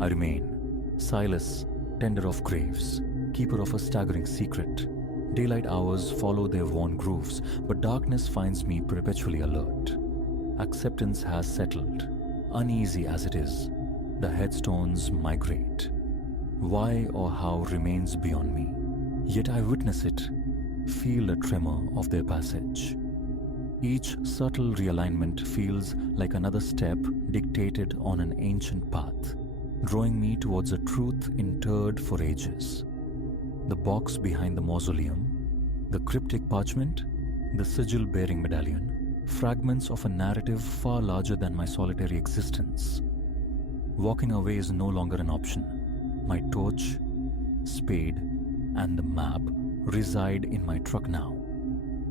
I remain, Silas, tender of graves, keeper of a staggering secret. Daylight hours follow their worn grooves, but darkness finds me perpetually alert. Acceptance has settled, uneasy as it is. The headstones migrate. Why or how remains beyond me. Yet I witness it, feel a tremor of their passage. Each subtle realignment feels like another step dictated on an ancient path, drawing me towards a truth interred for ages. The box behind the mausoleum, the cryptic parchment, the sigil-bearing medallion, fragments of a narrative far larger than my solitary existence. Walking away is no longer an option. My torch, spade, and the map reside in my truck now,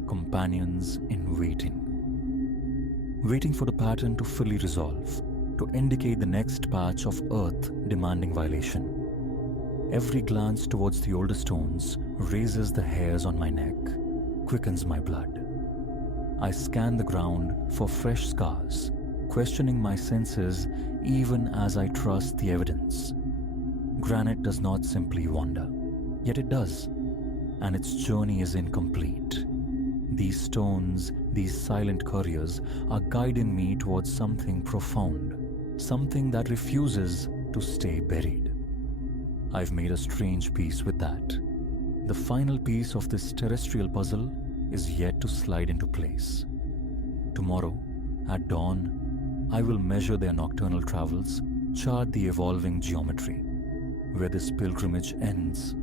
companions in waiting. Waiting for the pattern to fully resolve, to indicate the next patch of earth demanding violation. Every glance towards the older stones raises the hairs on my neck, quickens my blood. I scan the ground for fresh scars, questioning my senses even as I trust the evidence. Granite does not simply wander, yet it does, and its journey is incomplete. These stones, these silent couriers, are guiding me towards something profound, something that refuses to stay buried. I've made a strange peace with that. The final piece of this terrestrial puzzle is yet to slide into place. Tomorrow, at dawn, I will measure their nocturnal travels, chart the evolving geometry. Where this pilgrimage ends,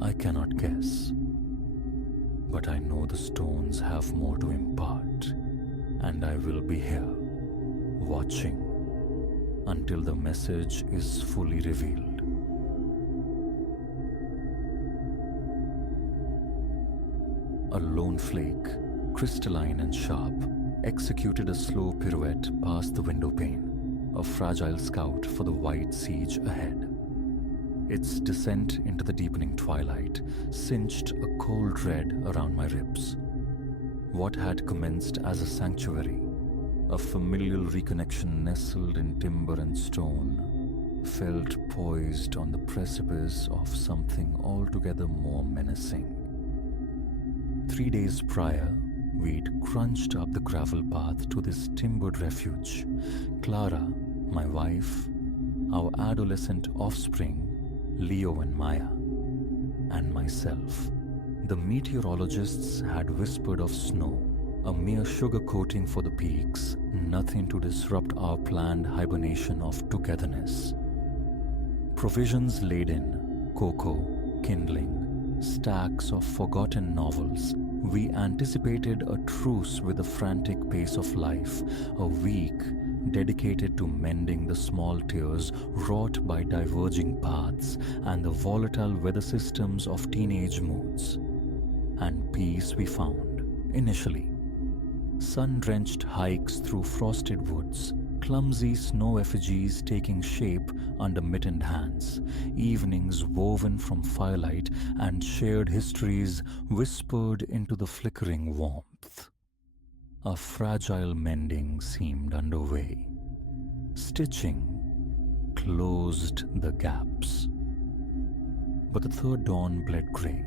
I cannot guess. But I know the stones have more to impart, and I will be here, watching, until the message is fully revealed. A lone flake, crystalline and sharp, executed a slow pirouette past the window pane, a fragile scout for the white siege ahead. Its descent into the deepening twilight cinched a cold red around my ribs. What had commenced as a sanctuary, a familial reconnection nestled in timber and stone, felt poised on the precipice of something altogether more menacing. 3 days prior, we'd crunched up the gravel path to this timbered refuge. Clara, my wife, our adolescent offspring, Leo and Maya, and myself. The meteorologists had whispered of snow, a mere sugar coating for the peaks, nothing to disrupt our planned hibernation of togetherness. Provisions laid in, cocoa, kindling, stacks of forgotten novels. We anticipated a truce with the frantic pace of life, a week dedicated to mending the small tears wrought by diverging paths and the volatile weather systems of teenage moods. And peace we found, initially. Sun-drenched hikes through frosted woods, clumsy snow effigies taking shape under mittened hands, evenings woven from firelight and shared histories whispered into the flickering warmth. A fragile mending seemed underway. Stitching closed the gaps. But the third dawn bled grey.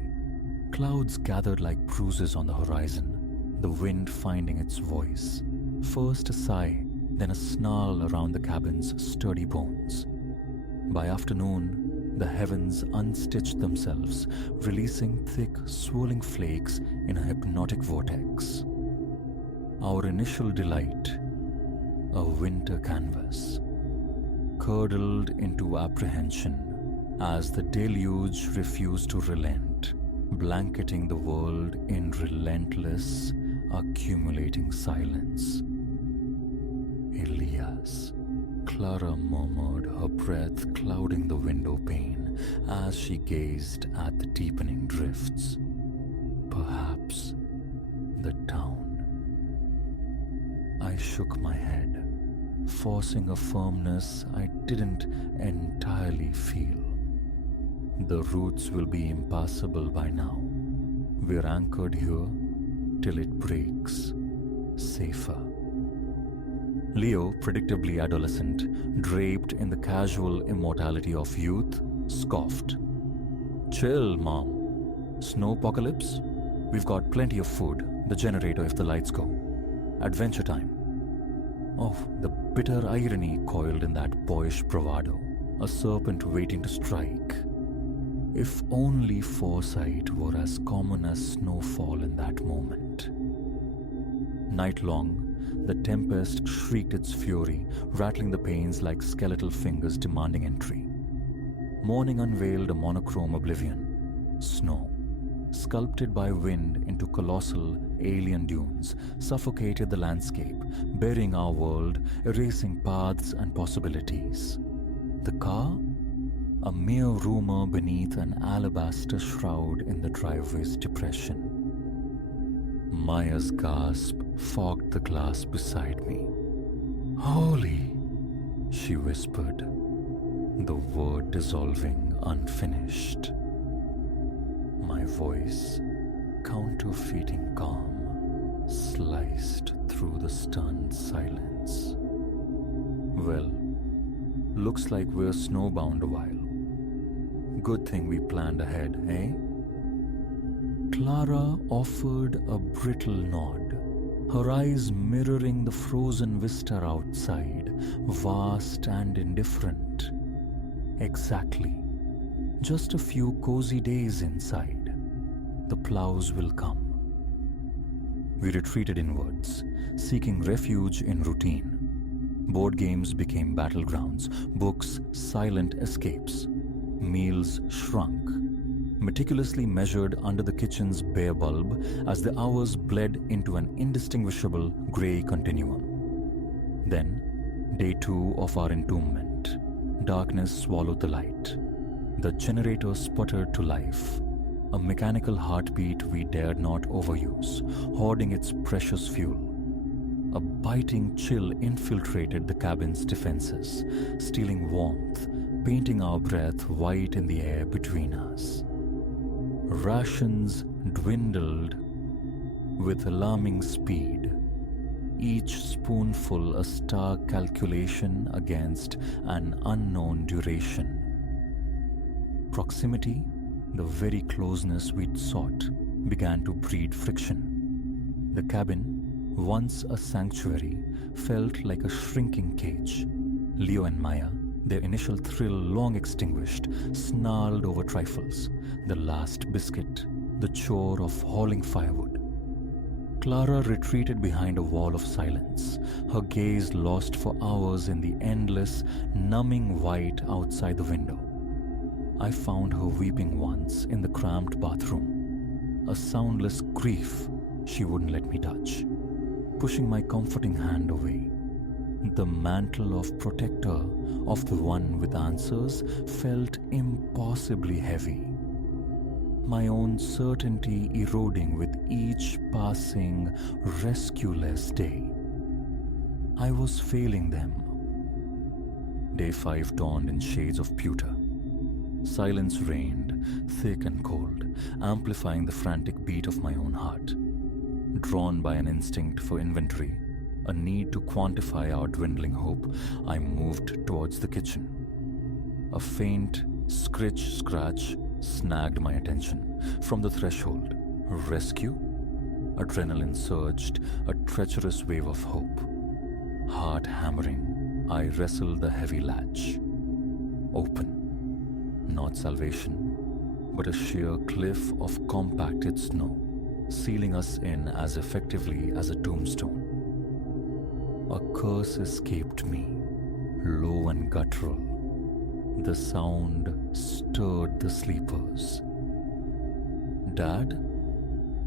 Clouds gathered like bruises on the horizon, the wind finding its voice. First a sigh, then a snarl around the cabin's sturdy bones. By afternoon, the heavens unstitched themselves, releasing thick, swirling flakes in a hypnotic vortex. Our initial delight, a winter canvas, curdled into apprehension as the deluge refused to relent, blanketing the world in relentless, accumulating silence. Elias, Clara murmured, her breath clouding the window pane as she gazed at the deepening drifts. Perhaps the town. I shook my head, forcing a firmness I didn't entirely feel. The roots will be impassable by now. We're anchored here till it breaks, safer. Leo, predictably adolescent, draped in the casual immortality of youth, scoffed. Chill, Mom. Snowpocalypse? We've got plenty of food, the generator if the lights go. Adventure time. Oh, the bitter irony coiled in that boyish bravado, a serpent waiting to strike. If only foresight were as common as snowfall in that moment. Night long, the tempest shrieked its fury, rattling the panes like skeletal fingers demanding entry. Morning unveiled a monochrome oblivion. Snow, sculpted by wind into colossal alien dunes, suffocated the landscape, burying our world, erasing paths and possibilities. The car? A mere rumor beneath an alabaster shroud in the driveway's depression. Maya's gasp fogged the glass beside me. Holy, she whispered, the word dissolving unfinished. My voice, counterfeiting calm, sliced through the stunned silence. Well, looks like we're snowbound a while. Good thing we planned ahead, eh? Clara offered a brittle nod, her eyes mirroring the frozen vista outside, vast and indifferent. Exactly. Just a few cozy days inside. The plows will come. We retreated inwards, seeking refuge in routine. Board games became battlegrounds, books silent escapes. Meals shrunk, meticulously measured under the kitchen's bare bulb as the hours bled into an indistinguishable grey continuum. Then, day 2 of our entombment. Darkness swallowed the light. The generator sputtered to life, a mechanical heartbeat we dared not overuse, hoarding its precious fuel. A biting chill infiltrated the cabin's defenses, stealing warmth, painting our breath white in the air between us. Rations dwindled with alarming speed, each spoonful a stark calculation against an unknown duration. Proximity, the very closeness we'd sought, began to breed friction. The cabin, once a sanctuary, felt like a shrinking cage. Leo and Maya, their initial thrill long extinguished, snarled over trifles, the last biscuit, the chore of hauling firewood. Clara retreated behind a wall of silence, her gaze lost for hours in the endless, numbing white outside the window. I found her weeping once in the cramped bathroom, a soundless grief she wouldn't let me touch, pushing my comforting hand away. The mantle of protector of the one with answers felt impossibly heavy. my own certainty eroding with each passing, rescueless day. I was failing them. Day 5 dawned in shades of pewter. Silence reigned, thick and cold, amplifying the frantic beat of my own heart. Drawn by an instinct for inventory, a need to quantify our dwindling hope, I moved towards the kitchen. A faint scratch snagged my attention. From the threshold, rescue? Adrenaline surged, a treacherous wave of hope. Heart hammering, I wrestled the heavy latch. Open. Not salvation, but a sheer cliff of compacted snow, sealing us in as effectively as a tombstone. A curse escaped me, low and guttural. The sound stirred the sleepers. Dad?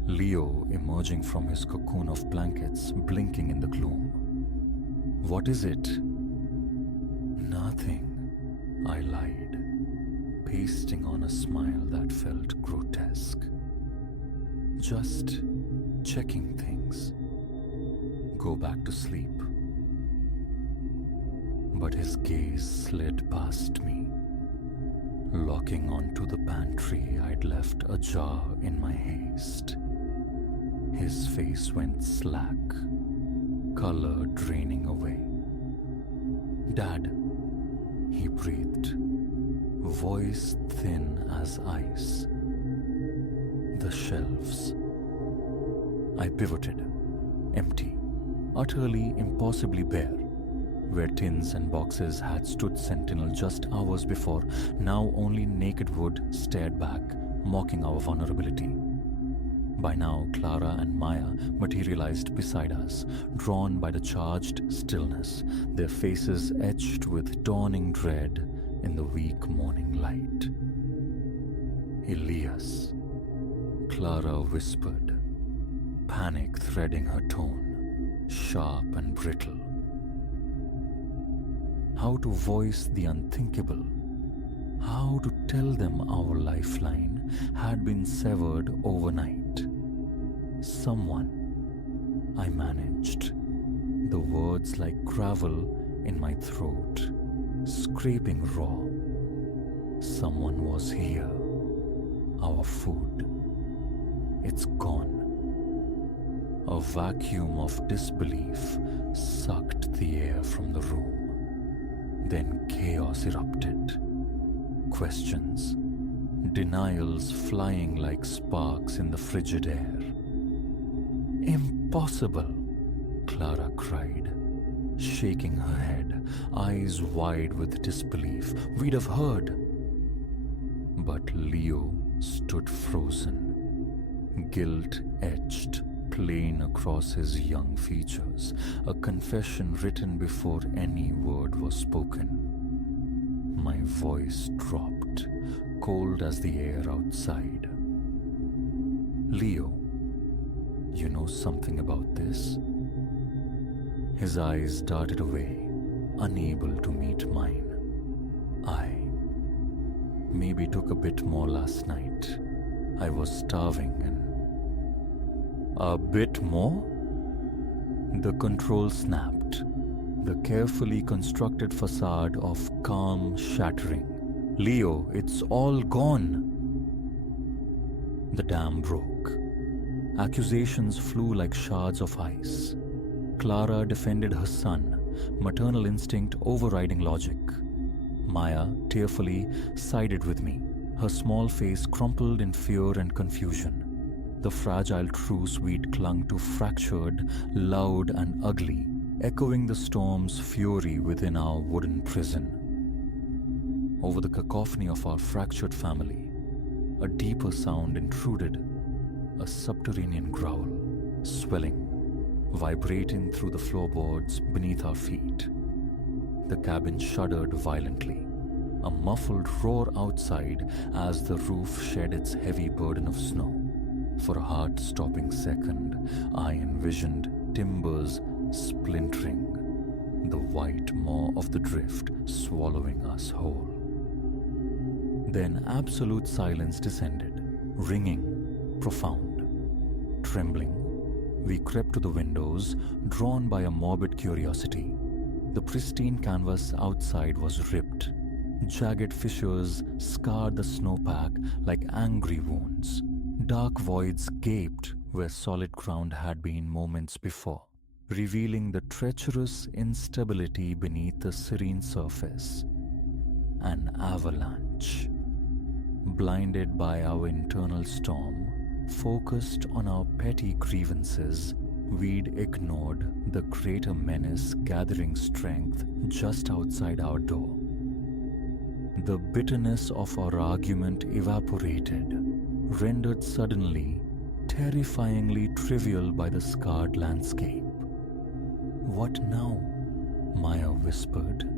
Leo, emerging from his cocoon of blankets, blinking in the gloom. What is it? Nothing, I lied, pasting on a smile that felt grotesque. Just checking things. Go back to sleep. But his gaze slid past me, locking onto the pantry I'd left ajar in my haste. His face went slack, color draining away. Dad, he breathed, voice thin as ice. The shelves. I pivoted, empty, utterly impossibly bare. Where tins and boxes had stood sentinel just hours before, now only naked wood stared back, mocking our vulnerability. By now, Clara and Maya materialized beside us, drawn by the charged stillness, their faces etched with dawning dread in the weak morning light. Elias, Clara whispered, panic threading her tone, sharp and brittle. How to voice the unthinkable, how to tell them our lifeline had been severed overnight. Someone, I managed, the words like gravel in my throat, scraping raw. Someone was here, our food. It's gone. A vacuum of disbelief sucked the air from the room. Then chaos erupted. Questions, denials flying like sparks in the frigid air. Impossible, Clara cried, shaking her head, eyes wide with disbelief. We'd have heard. But Leo stood frozen, guilt etched plain across his young features, a confession written before any word was spoken. My voice dropped, cold as the air outside. Leo, you know something about this? His eyes darted away, unable to meet mine. I maybe took a bit more last night. I was starving and... A bit more? The control snapped, the carefully constructed facade of calm shattering. Leo, it's all gone. The dam broke. Accusations flew like shards of ice. Clara defended her son, maternal instinct overriding logic. Maya tearfully sided with me, her small face crumpled in fear and confusion. The fragile truce we'd clung to fractured, loud and ugly, echoing the storm's fury within our wooden prison. Over the cacophony of our fractured family, a deeper sound intruded, a subterranean growl, swelling, vibrating through the floorboards beneath our feet. The cabin shuddered violently, a muffled roar outside as the roof shed its heavy burden of snow. For a heart-stopping second, I envisioned timbers splintering, the white maw of the drift swallowing us whole. Then absolute silence descended, ringing, profound. Trembling, we crept to the windows, drawn by a morbid curiosity. The pristine canvas outside was ripped. Jagged fissures scarred the snowpack like angry wounds. Dark voids gaped where solid ground had been moments before, revealing the treacherous instability beneath the serene surface. An avalanche. Blinded by our internal storm, focused on our petty grievances, we'd ignored the greater menace gathering strength just outside our door. The bitterness of our argument evaporated, rendered suddenly, terrifyingly trivial by the scarred landscape. "What now?" Maya whispered,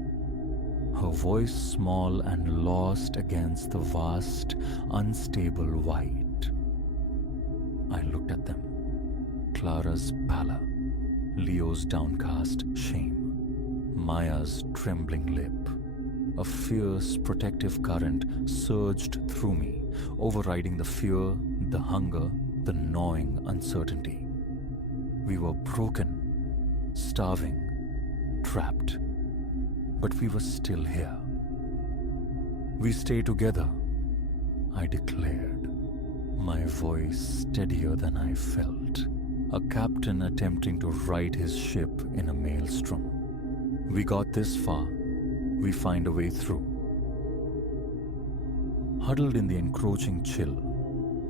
her voice small and lost against the vast, unstable white. I looked at them. Clara's pallor, Leo's downcast shame, Maya's trembling lip. A fierce, protective current surged through me, overriding the fear, the hunger, the gnawing uncertainty. We were broken, starving, trapped, but we were still here. "We stay together," I declared, my voice steadier than I felt, a captain attempting to right his ship in a maelstrom. "We got this far. We find a way through." Huddled in the encroaching chill,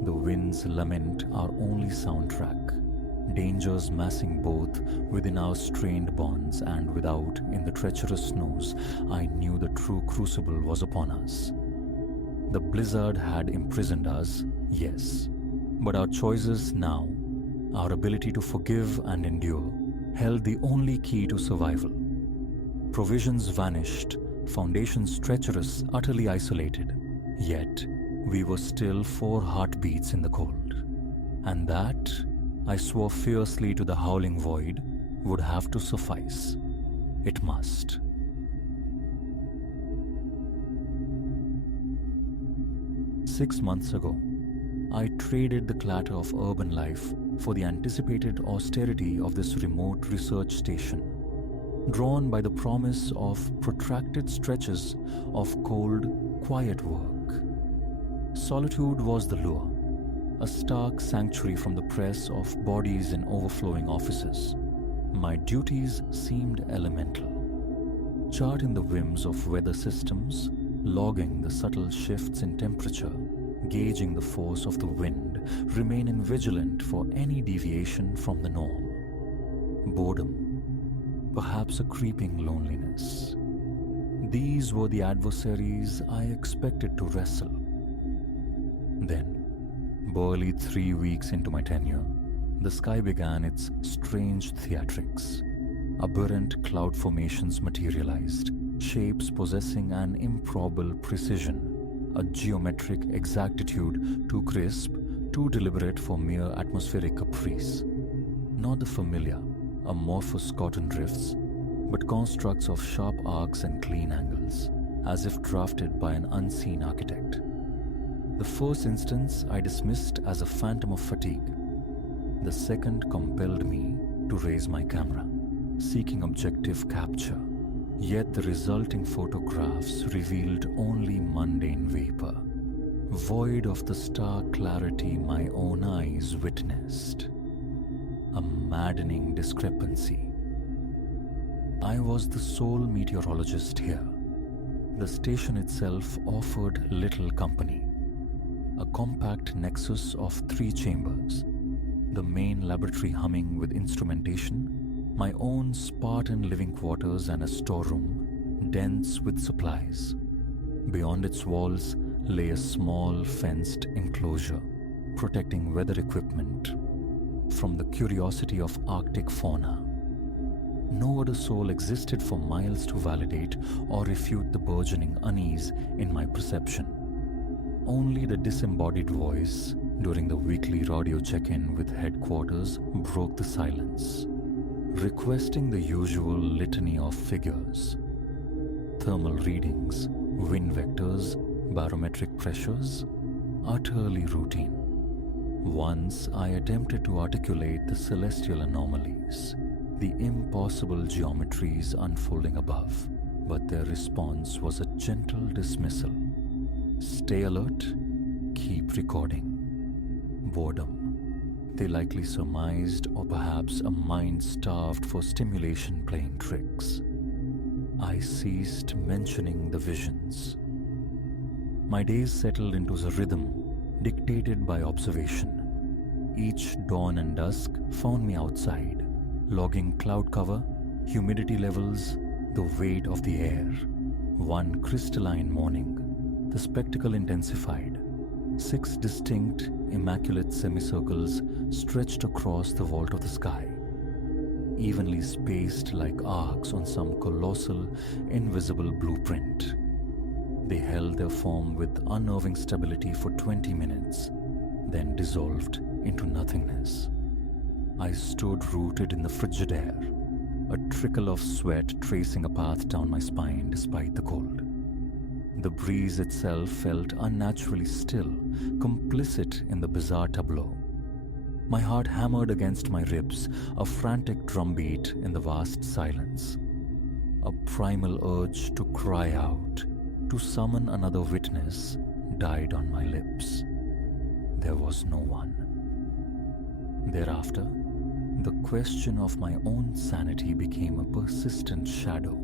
the wind's lament our only soundtrack, dangers massing both within our strained bonds and without in the treacherous snows, I knew the true crucible was upon us. The blizzard had imprisoned us, yes, but our choices now, our ability to forgive and endure, held the only key to survival. Provisions vanished, foundations treacherous, utterly isolated. Yet, we were still 4 heartbeats in the cold. And that, I swore fiercely to the howling void, would have to suffice. It must. "6 months ago, I traded the clatter of urban life for the anticipated austerity of this remote research station, drawn by the promise of protracted stretches of cold, quiet work. Solitude was the lure, a stark sanctuary from the press of bodies in overflowing offices. My duties seemed elemental, charting the whims of weather systems, logging the subtle shifts in temperature, gauging the force of the wind, remaining vigilant for any deviation from the norm. Boredom, perhaps a creeping loneliness. These were the adversaries I expected to wrestle. Then, barely 3 weeks into my tenure, the sky began its strange theatrics. Aberrant cloud formations materialized, shapes possessing an improbable precision, a geometric exactitude too crisp, too deliberate for mere atmospheric caprice. Not the familiar, amorphous cotton drifts, but constructs of sharp arcs and clean angles, as if drafted by an unseen architect. The first instance I dismissed as a phantom of fatigue. The second compelled me to raise my camera, seeking objective capture. Yet the resulting photographs revealed only mundane vapor, void of the stark clarity my own eyes witnessed. A maddening discrepancy. I was the sole meteorologist here. The station itself offered little company. A compact nexus of 3 chambers, the main laboratory humming with instrumentation, my own Spartan living quarters and a storeroom, dense with supplies. Beyond its walls lay a small fenced enclosure, protecting weather equipment from the curiosity of Arctic fauna. No other soul existed for miles to validate or refute the burgeoning unease in my perception. Only the disembodied voice during the weekly radio check-in with headquarters broke the silence, requesting the usual litany of figures. Thermal readings, wind vectors, barometric pressures, utterly routine. Once I attempted to articulate the celestial anomalies, the impossible geometries unfolding above, but their response was a gentle dismissal. Stay alert, keep recording. Boredom. They likely surmised, or perhaps a mind starved for stimulation playing tricks. I ceased mentioning the visions. My days settled into a rhythm dictated by observation. Each dawn and dusk found me outside, logging cloud cover, humidity levels, the weight of the air. One crystalline morning, the spectacle intensified. 6 distinct, immaculate semicircles stretched across the vault of the sky, evenly spaced like arcs on some colossal, invisible blueprint. They held their form with unnerving stability for 20 minutes, then dissolved into nothingness. I stood rooted in the frigid air, a trickle of sweat tracing a path down my spine despite the cold. The breeze itself felt unnaturally still, complicit in the bizarre tableau. My heart hammered against my ribs, a frantic drumbeat in the vast silence. A primal urge to cry out, to summon another witness, died on my lips. There was no one. Thereafter, the question of my own sanity became a persistent shadow.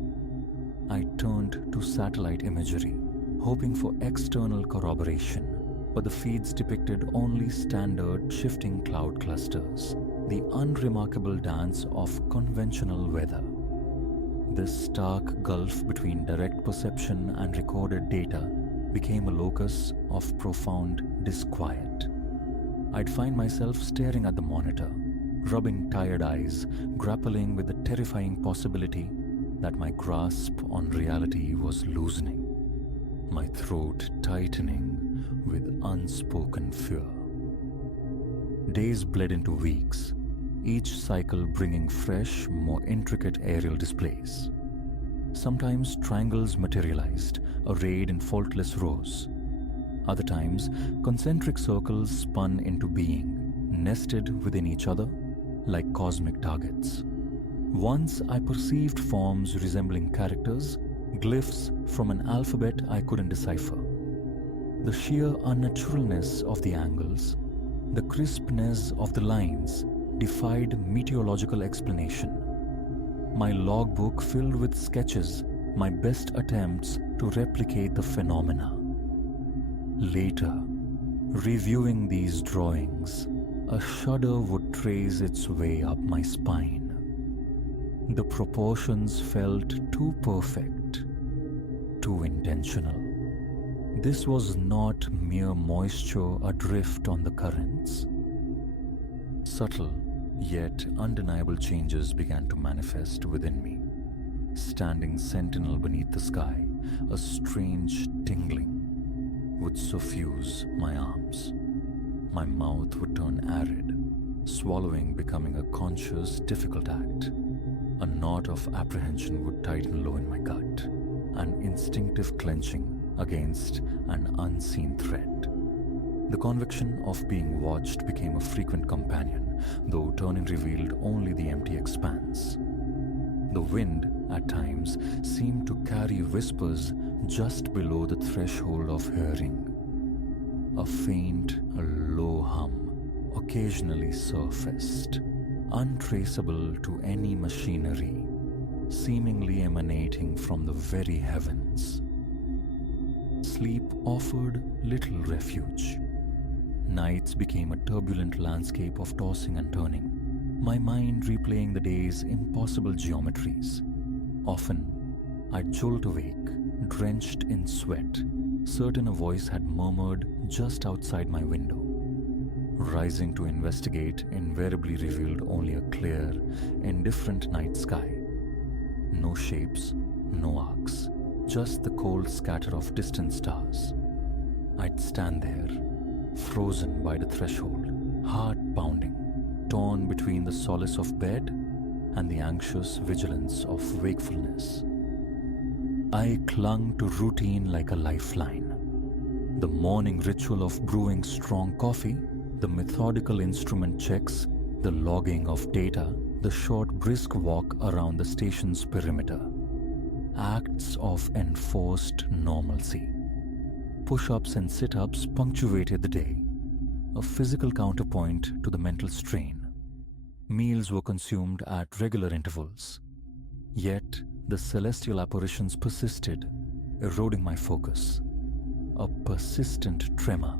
I turned to satellite imagery, hoping for external corroboration, but the feeds depicted only standard shifting cloud clusters, the unremarkable dance of conventional weather. This stark gulf between direct perception and recorded data became a locus of profound disquiet. I'd find myself staring at the monitor, rubbing tired eyes, grappling with the terrifying possibility that my grasp on reality was loosening, my throat tightening with unspoken fear. Days bled into weeks, each cycle bringing fresh, more intricate aerial displays. Sometimes triangles materialized, arrayed in faultless rows. Other times, concentric circles spun into being, nested within each other like cosmic targets. Once I perceived forms resembling characters, glyphs from an alphabet I couldn't decipher. The sheer unnaturalness of the angles, the crispness of the lines, defied meteorological explanation. My logbook filled with sketches, my best attempts to replicate the phenomena. Later, reviewing these drawings, a shudder would trace its way up my spine. The proportions felt too perfect, too intentional. This was not mere moisture adrift on the currents. Subtle, yet undeniable changes began to manifest within me. Standing sentinel beneath the sky, a strange tingling would suffuse my arms. My mouth would turn arid, swallowing becoming a conscious, difficult act. A knot of apprehension would tighten low in my gut, an instinctive clenching against an unseen threat. The conviction of being watched became a frequent companion, though turning revealed only the empty expanse. The wind, at times, seemed to carry whispers just below the threshold of hearing. A faint, low hum occasionally surfaced, untraceable to any machinery, seemingly emanating from the very heavens. Sleep offered little refuge. Nights became a turbulent landscape of tossing and turning, my mind replaying the day's impossible geometries. Often, I'd jolt awake, drenched in sweat, certain a voice had murmured just outside my window. Rising to investigate invariably revealed only a clear, indifferent night sky. No shapes, no arcs, just the cold scatter of distant stars. I'd stand there, frozen by the threshold, heart pounding, torn between the solace of bed and the anxious vigilance of wakefulness. I clung to routine like a lifeline. The morning ritual of brewing strong coffee, The methodical instrument checks, the logging of data, the short brisk walk around the station's perimeter. Acts of enforced normalcy. Push-ups and sit-ups punctuated the day, a physical counterpoint to the mental strain. Meals were consumed at regular intervals. Yet, the celestial apparitions persisted, eroding my focus. A persistent tremor,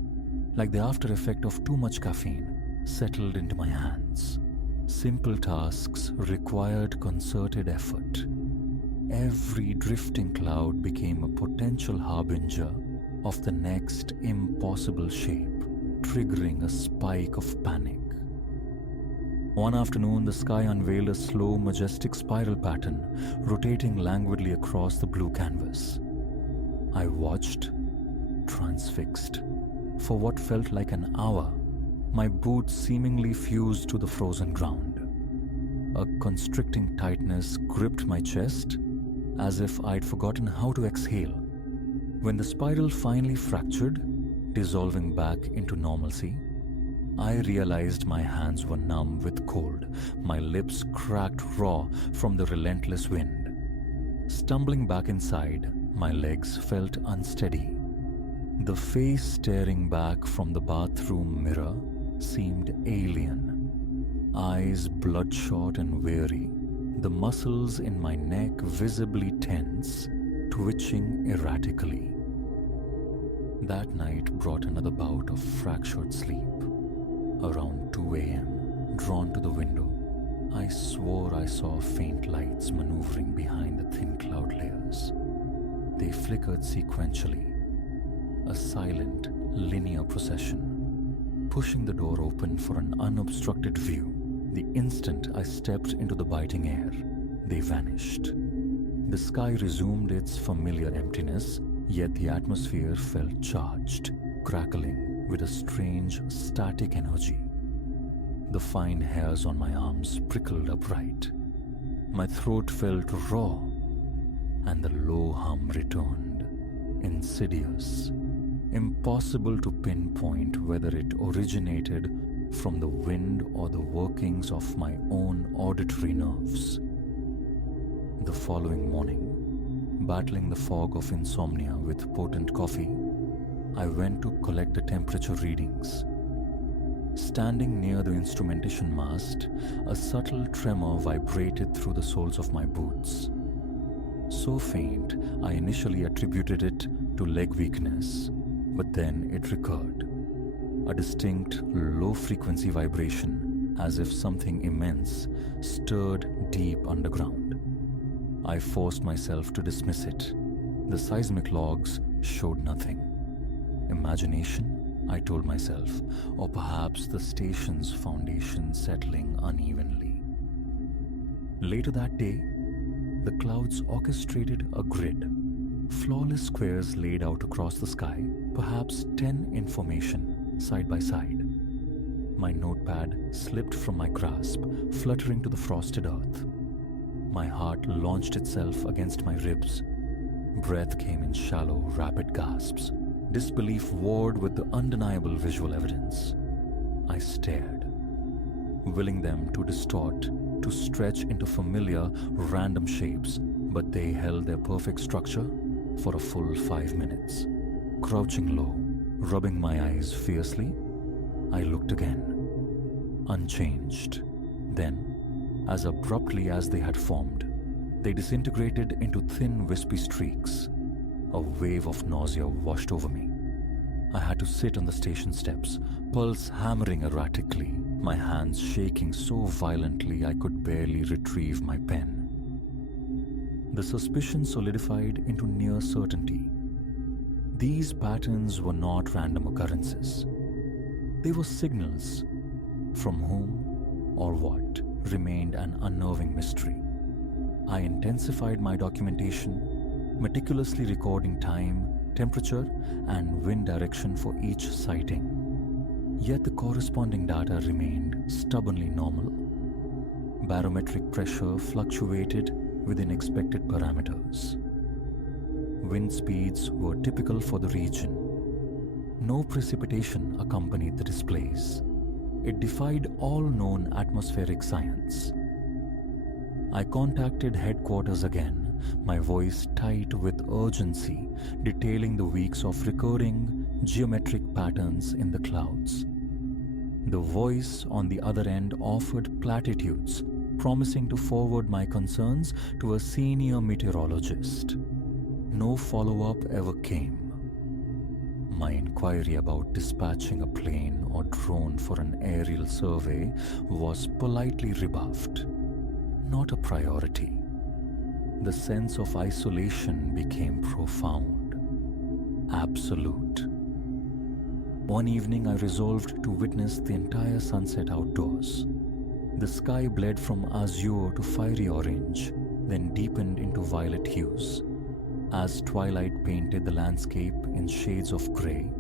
like the after effect of too much caffeine, settled into my hands. Simple tasks required concerted effort. Every drifting cloud became a potential harbinger of the next impossible shape, triggering a spike of panic. One afternoon, the sky unveiled a slow, majestic spiral pattern, rotating languidly across the blue canvas. I watched, transfixed. For what felt like an hour, my boots seemingly fused to the frozen ground. A constricting tightness gripped my chest, as if I'd forgotten how to exhale. When the spiral finally fractured, dissolving back into normalcy, I realized my hands were numb with cold, my lips cracked raw from the relentless wind. Stumbling back inside, my legs felt unsteady. The face staring back from the bathroom mirror seemed alien. Eyes bloodshot and weary, the muscles in my neck visibly tense, twitching erratically. That night brought another bout of fractured sleep. Around 2 a.m., drawn to the window, I swore I saw faint lights maneuvering behind the thin cloud layers. They flickered sequentially, a silent, linear procession, pushing the door open for an unobstructed view. The instant I stepped into the biting air, they vanished. The sky resumed its familiar emptiness, yet the atmosphere felt charged, crackling with a strange, static energy. The fine hairs on my arms prickled upright. My throat felt raw, and the low hum returned, insidious, impossible to pinpoint whether it originated from the wind or the workings of my own auditory nerves. The following morning, battling the fog of insomnia with potent coffee, I went to collect the temperature readings. Standing near the instrumentation mast, a subtle tremor vibrated through the soles of my boots. So faint, I initially attributed it to leg weakness, but then it recurred. A distinct, low-frequency vibration, as if something immense stirred deep underground. I forced myself to dismiss it. The seismic logs showed nothing. Imagination, I told myself, or perhaps the station's foundation settling unevenly. Later that day, the clouds orchestrated a grid, flawless squares laid out across the sky, perhaps 10 in formation, side by side. My notepad slipped from my grasp, fluttering to the frosted earth. My heart launched itself against my ribs. Breath came in shallow, rapid gasps. Disbelief warred with the undeniable visual evidence. I stared, willing them to distort, to stretch into familiar, random shapes, but they held their perfect structure for a full 5 minutes. Crouching low, rubbing my eyes fiercely, I looked again. Unchanged. Then, as abruptly as they had formed, they disintegrated into thin, wispy streaks. A wave of nausea washed over me. I had to sit on the station steps, pulse hammering erratically, my hands shaking so violently I could barely retrieve my pen. The suspicion solidified into near certainty. These patterns were not random occurrences. They were signals. From whom or what remained an unnerving mystery. I intensified my documentation, meticulously recording time, temperature, and wind direction for each sighting. Yet the corresponding data remained stubbornly normal. Barometric pressure fluctuated within expected parameters. Wind speeds were typical for the region. No precipitation accompanied the displays. It defied all known atmospheric science. I contacted headquarters again, my voice tight with urgency, detailing the weeks of recurring geometric patterns in the clouds. The voice on the other end offered platitudes, promising to forward my concerns to a senior meteorologist. No follow-up ever came. My inquiry about dispatching a plane or drone for an aerial survey was politely rebuffed. Not a priority. The sense of isolation became profound, absolute. One evening I resolved to witness the entire sunset outdoors. The sky bled from azure to fiery orange, then deepened into violet hues. As twilight painted the landscape in shades of grey,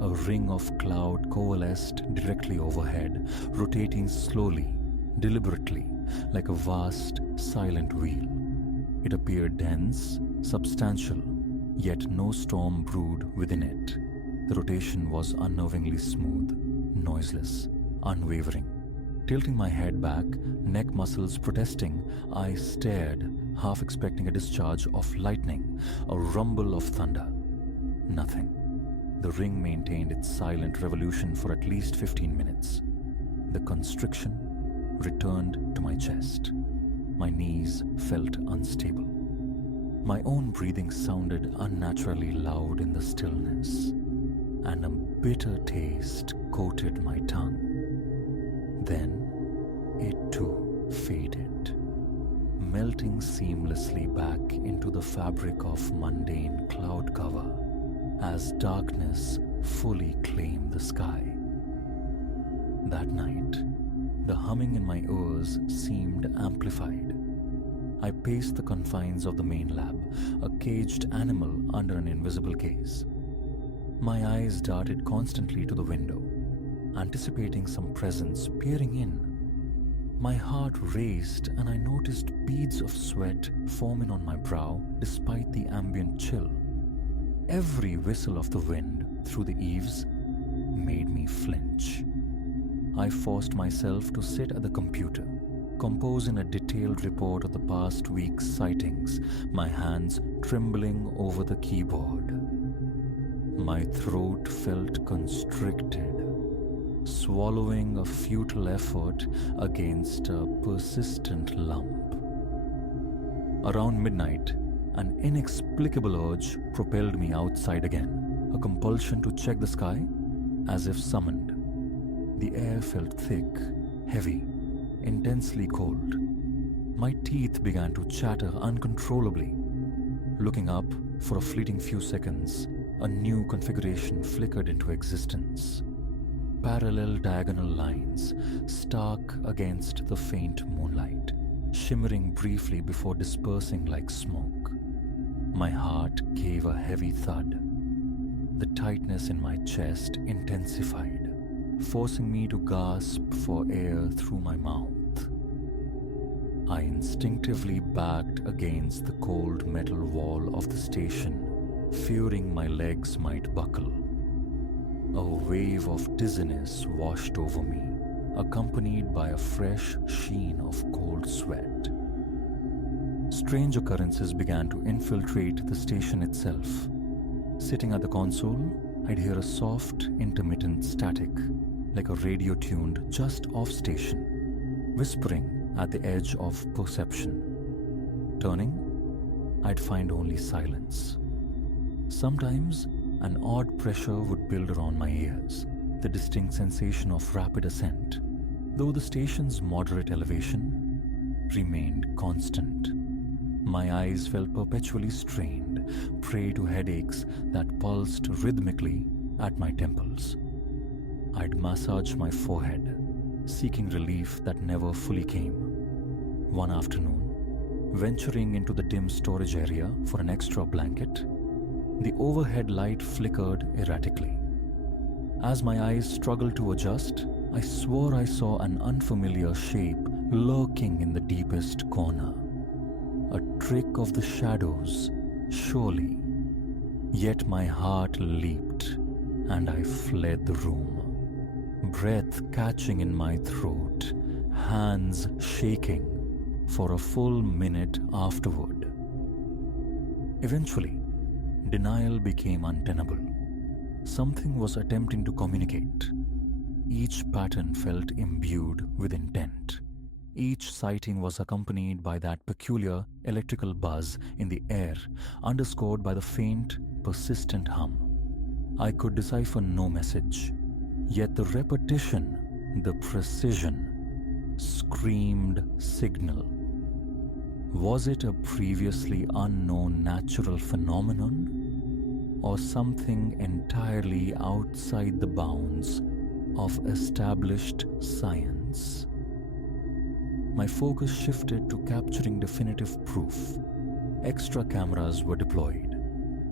a ring of cloud coalesced directly overhead, rotating slowly, deliberately, like a vast, silent wheel. It appeared dense, substantial, yet no storm brewed within it. The rotation was unnervingly smooth, noiseless, unwavering. Tilting my head back, neck muscles protesting, I stared, half expecting a discharge of lightning, a rumble of thunder. Nothing. The ring maintained its silent revolution for at least 15 minutes. The constriction returned to my chest. My knees felt unstable. My own breathing sounded unnaturally loud in the stillness, and a bitter taste coated my tongue. Then it too faded, melting seamlessly back into the fabric of mundane cloud cover as darkness fully claimed the sky. That night, the humming in my ears seemed amplified. I paced the confines of the main lab, a caged animal under an invisible gaze. My eyes darted constantly to the window, anticipating some presence peering in. My heart raced and I noticed beads of sweat forming on my brow despite the ambient chill. Every whistle of the wind through the eaves made me flinch. I forced myself to sit at the computer, composing a detailed report of the past week's sightings, my hands trembling over the keyboard. My throat felt constricted, swallowing a futile effort against a persistent lump. Around midnight, an inexplicable urge propelled me outside again, a compulsion to check the sky as if summoned. The air felt thick, heavy, intensely cold. My teeth began to chatter uncontrollably. Looking up for a fleeting few seconds, a new configuration flickered into existence. Parallel diagonal lines, stark against the faint moonlight, shimmering briefly before dispersing like smoke. My heart gave a heavy thud. The tightness in my chest intensified, forcing me to gasp for air through my mouth. I instinctively backed against the cold metal wall of the station, fearing my legs might buckle. A wave of dizziness washed over me, accompanied by a fresh sheen of cold sweat. Strange occurrences began to infiltrate the station itself. Sitting at the console, I'd hear a soft, intermittent static, like a radio tuned just off station, whispering at the edge of perception. Turning, I'd find only silence. Sometimes, an odd pressure would build around my ears, the distinct sensation of rapid ascent, though the station's moderate elevation remained constant. My eyes felt perpetually strained, prey to headaches that pulsed rhythmically at my temples. I'd massage my forehead, seeking relief that never fully came. One afternoon, venturing into the dim storage area for an extra blanket, the overhead light flickered erratically. As my eyes struggled to adjust, I swore I saw an unfamiliar shape lurking in the deepest corner. A trick of the shadows, surely. Yet my heart leaped, and I fled the room. breath catching in my throat, hands shaking for a full minute afterward. Eventually, denial became untenable. Something was attempting to communicate. Each pattern felt imbued with intent. Each sighting was accompanied by that peculiar electrical buzz in the air, underscored by the faint, persistent hum. I could decipher no message, yet the repetition, the precision, screamed signal. Was it a previously unknown natural phenomenon, or something entirely outside the bounds of established science? My focus shifted to capturing definitive proof. Extra cameras were deployed,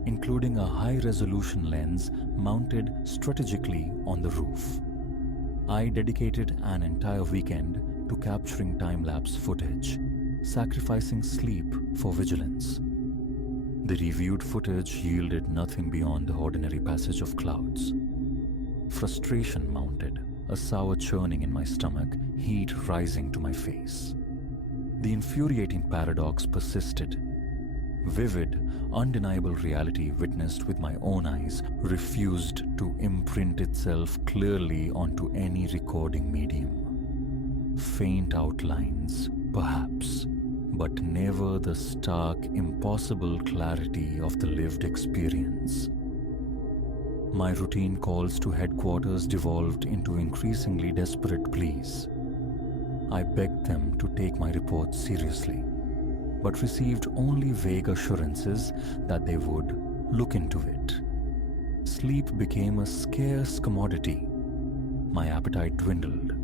including a high-resolution lens mounted strategically on the roof. I dedicated an entire weekend to capturing time-lapse footage, sacrificing sleep for vigilance. The reviewed footage yielded nothing beyond the ordinary passage of clouds. Frustration mounted, a sour churning in my stomach, heat rising to my face. The infuriating paradox persisted. Vivid, undeniable reality witnessed with my own eyes refused to imprint itself clearly onto any recording medium. Faint outlines, perhaps, but never the stark, impossible clarity of the lived experience. My routine calls to headquarters devolved into increasingly desperate pleas. I begged them to take my report seriously, but received only vague assurances that they would look into it. Sleep became a scarce commodity. My appetite dwindled.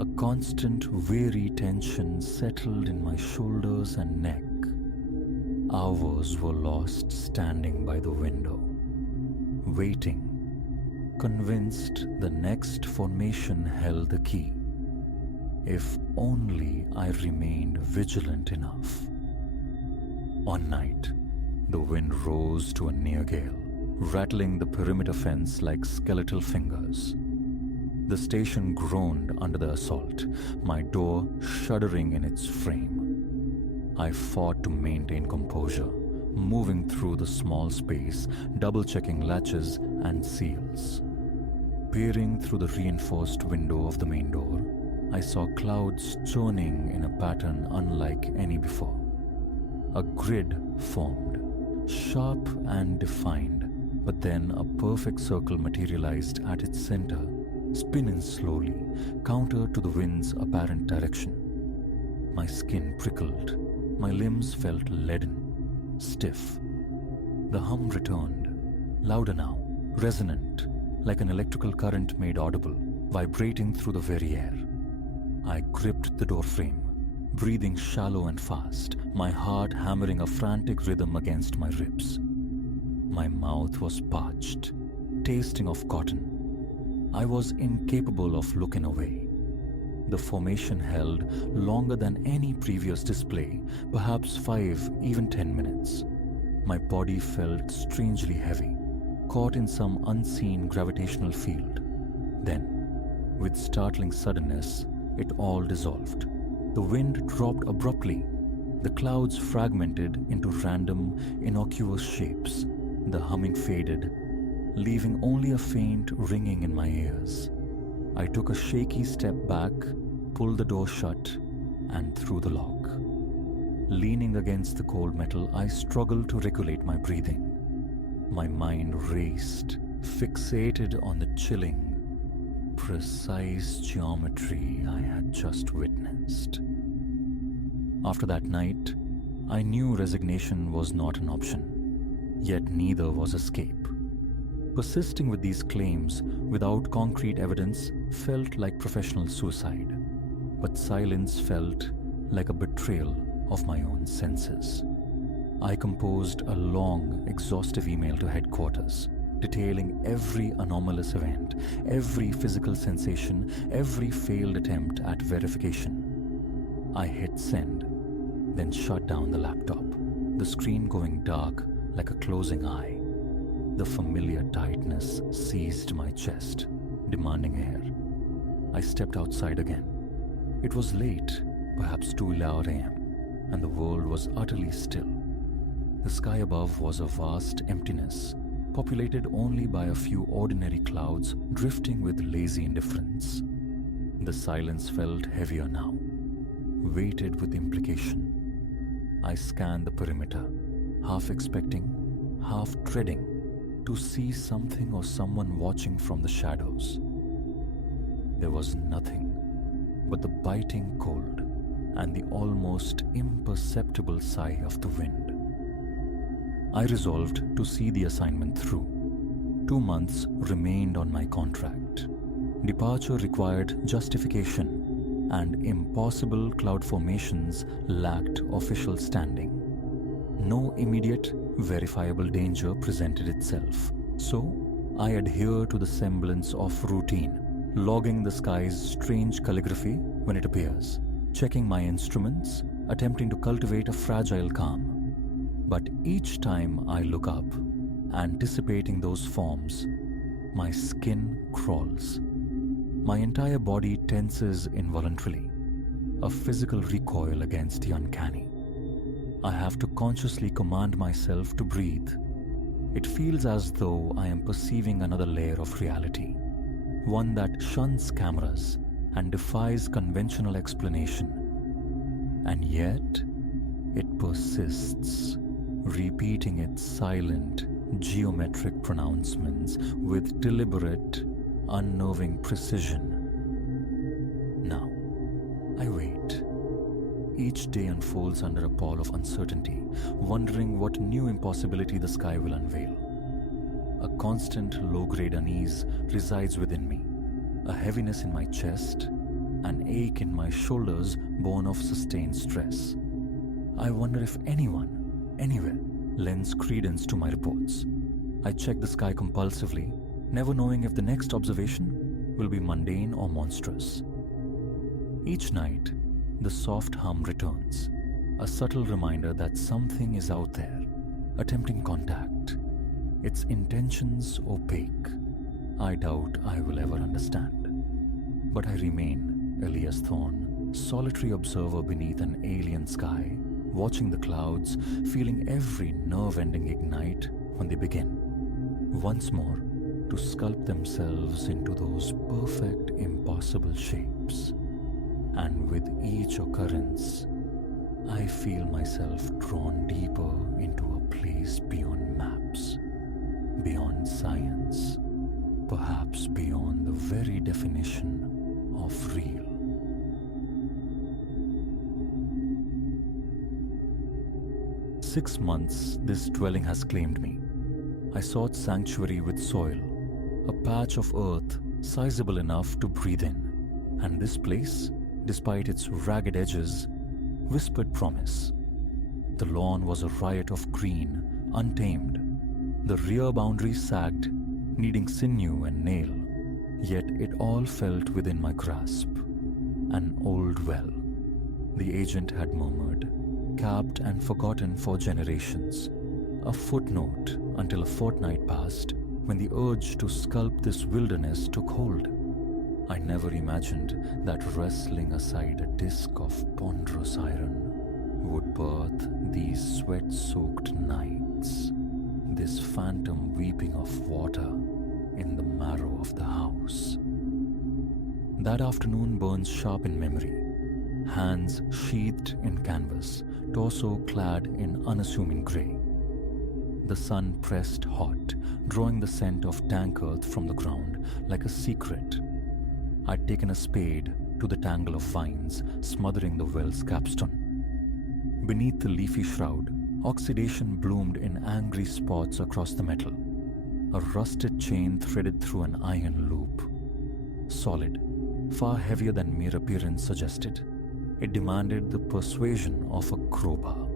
A constant, weary tension settled in my shoulders and neck. Hours were lost standing by the window, waiting, convinced the next formation held the key. If only I remained vigilant enough. One night, the wind rose to a near gale, rattling the perimeter fence like skeletal fingers. The station groaned under the assault, my door shuddering in its frame. I fought to maintain composure, moving through the small space, double-checking latches and seals. Peering through the reinforced window of the main door, I saw clouds churning in a pattern unlike any before. A grid formed, sharp and defined, but then a perfect circle materialized at its center, spinning slowly, counter to the wind's apparent direction. My skin prickled, my limbs felt leaden, stiff. The hum returned, louder now, resonant, like an electrical current made audible, vibrating through the very air. I gripped the doorframe, breathing shallow and fast, my heart hammering a frantic rhythm against my ribs. My mouth was parched, tasting of cotton. I was incapable of looking away. The formation held longer than any previous display, perhaps 5, even 10 minutes. My body felt strangely heavy, caught in some unseen gravitational field. Then, with startling suddenness, it all dissolved. The wind dropped abruptly. The clouds fragmented into random, innocuous shapes. The humming faded, leaving only a faint ringing in my ears. I took a shaky step back, pulled the door shut, and threw the lock. Leaning against the cold metal, I struggled to regulate my breathing. My mind raced, fixated on the chilling, precise geometry I had just witnessed. After that night, I knew resignation was not an option, yet neither was escape. Persisting with these claims without concrete evidence felt like professional suicide, but silence felt like a betrayal of my own senses. I composed a long, exhaustive email to headquarters, detailing every anomalous event, every physical sensation, every failed attempt at verification. I hit send, then shut down the laptop, the screen going dark like a closing eye. The familiar tightness seized my chest, demanding air. I stepped outside again. It was late, perhaps 2:11 a.m., and the world was utterly still. The sky above was a vast emptiness, populated only by a few ordinary clouds drifting with lazy indifference. The silence felt heavier now, weighted with implication. I scanned the perimeter, half expecting, half dreading to see something or someone watching from the shadows. There was nothing but the biting cold and the almost imperceptible sigh of the wind. I resolved to see the assignment through. 2 months remained on my contract. Departure required justification, and impossible cloud formations lacked official standing. No immediate, verifiable danger presented itself, so I adhere to the semblance of routine, logging the sky's strange calligraphy when it appears, checking my instruments, attempting to cultivate a fragile calm. But each time I look up, anticipating those forms, my skin crawls. My entire body tenses involuntarily, a physical recoil against the uncanny. I have to consciously command myself to breathe. It feels as though I am perceiving another layer of reality, one that shuns cameras and defies conventional explanation. And yet, it persists, repeating its silent, geometric pronouncements with deliberate, unnerving precision. Now, I wait. Each day unfolds under a pall of uncertainty, wondering what new impossibility the sky will unveil. A constant low-grade unease resides within me, a heaviness in my chest, an ache in my shoulders born of sustained stress. I wonder if anyone, anywhere, lends credence to my reports. I check the sky compulsively, never knowing if the next observation will be mundane or monstrous. Each night, the soft hum returns, a subtle reminder that something is out there, attempting contact. Its intentions opaque. I doubt I will ever understand. But I remain Elias Thorne, solitary observer beneath an alien sky, watching the clouds, feeling every nerve-ending ignite when they begin, once more, to sculpt themselves into those perfect, impossible shapes. And with each occurrence, I feel myself drawn deeper into a place beyond maps, beyond science, perhaps beyond the very definition of real. "6 months this dwelling has claimed me. I sought sanctuary with soil, a patch of earth sizable enough to breathe in, and this place, despite its ragged edges, whispered promise. The lawn was a riot of green, untamed. The rear boundary sagged, needing sinew and nail, yet it all felt within my grasp. An old well, the agent had murmured, capped and forgotten for generations. A footnote until a fortnight passed when the urge to sculpt this wilderness took hold. I never imagined that wrestling aside a disk of ponderous iron would birth these sweat-soaked nights, this phantom weeping of water in the marrow of the house. That afternoon burns sharp in memory. Hands sheathed in canvas, torso clad in unassuming grey. The sun pressed hot, drawing the scent of dank earth from the ground like a secret. I'd taken a spade to the tangle of vines smothering the well's capstone. Beneath the leafy shroud, oxidation bloomed in angry spots across the metal. A rusted chain threaded through an iron loop. Solid, far heavier than mere appearance suggested. It demanded the persuasion of a crowbar,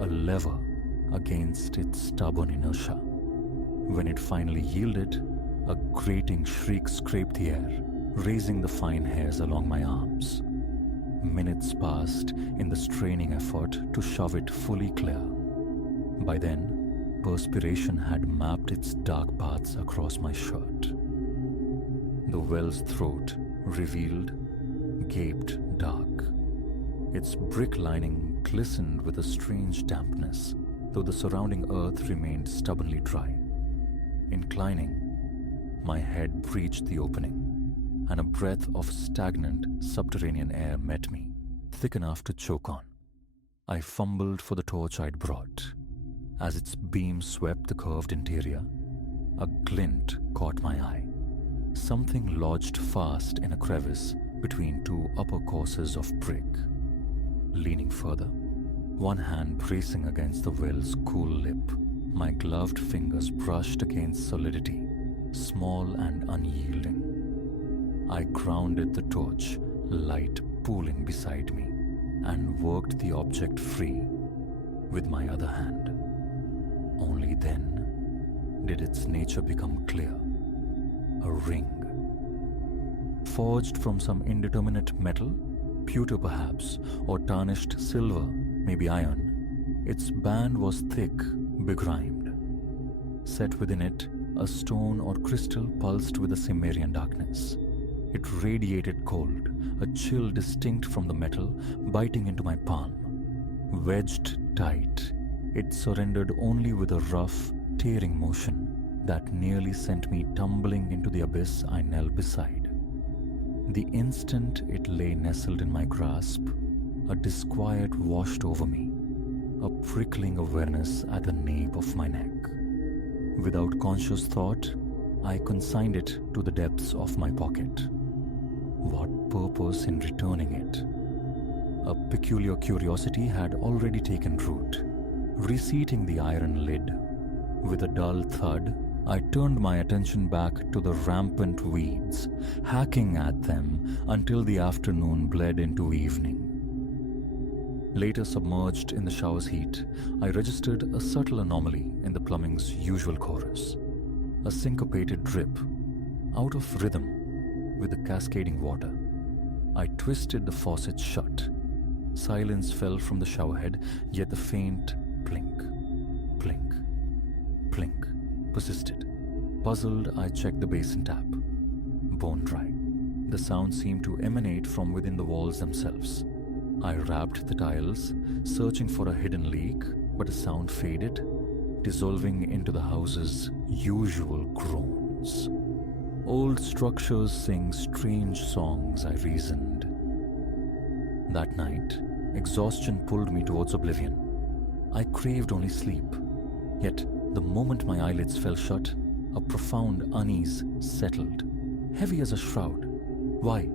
a lever against its stubborn inertia. When it finally yielded, a grating shriek scraped the air, raising the fine hairs along my arms. Minutes passed in the straining effort to shove it fully clear. By then, perspiration had mapped its dark paths across my shirt. The well's throat, revealed, gaped dark. Its brick lining glistened with a strange dampness, though the surrounding earth remained stubbornly dry. Inclining, my head breached the opening, and a breath of stagnant subterranean air met me, thick enough to choke on. I fumbled for the torch I'd brought. As its beam swept the curved interior, a glint caught my eye. Something lodged fast in a crevice between two upper courses of brick. Leaning further, one hand bracing against the well's cool lip, my gloved fingers brushed against solidity, small and unyielding. I grounded the torch, light pooling beside me, and worked the object free with my other hand. Only then did its nature become clear. A ring. Forged from some indeterminate metal, pewter perhaps, or tarnished silver, maybe iron, its band was thick, begrimed. Set within it, a stone or crystal pulsed with a Cimmerian darkness. It radiated cold, a chill distinct from the metal, biting into my palm. Wedged tight, it surrendered only with a rough, tearing motion that nearly sent me tumbling into the abyss I knelt beside. The instant it lay nestled in my grasp, a disquiet washed over me, a prickling awareness at the nape of my neck. Without conscious thought, I consigned it to the depths of my pocket. What purpose in returning it? A peculiar curiosity had already taken root, reseating the iron lid. With a dull thud, I turned my attention back to the rampant weeds, hacking at them until the afternoon bled into evening. Later submerged in the shower's heat, I registered a subtle anomaly in the plumbing's usual chorus. A syncopated drip, out of rhythm with the cascading water. I twisted the faucet shut. Silence fell from the showerhead, yet the faint plink, plink, plink persisted. Puzzled, I checked the basin tap. Bone dry. The sound seemed to emanate from within the walls themselves. I rapped the tiles, searching for a hidden leak, but the sound faded, dissolving into the house's usual groans. Old structures sing strange songs, I reasoned. That night, exhaustion pulled me towards oblivion. I craved only sleep, yet the moment my eyelids fell shut, a profound unease settled, heavy as a shroud. Why?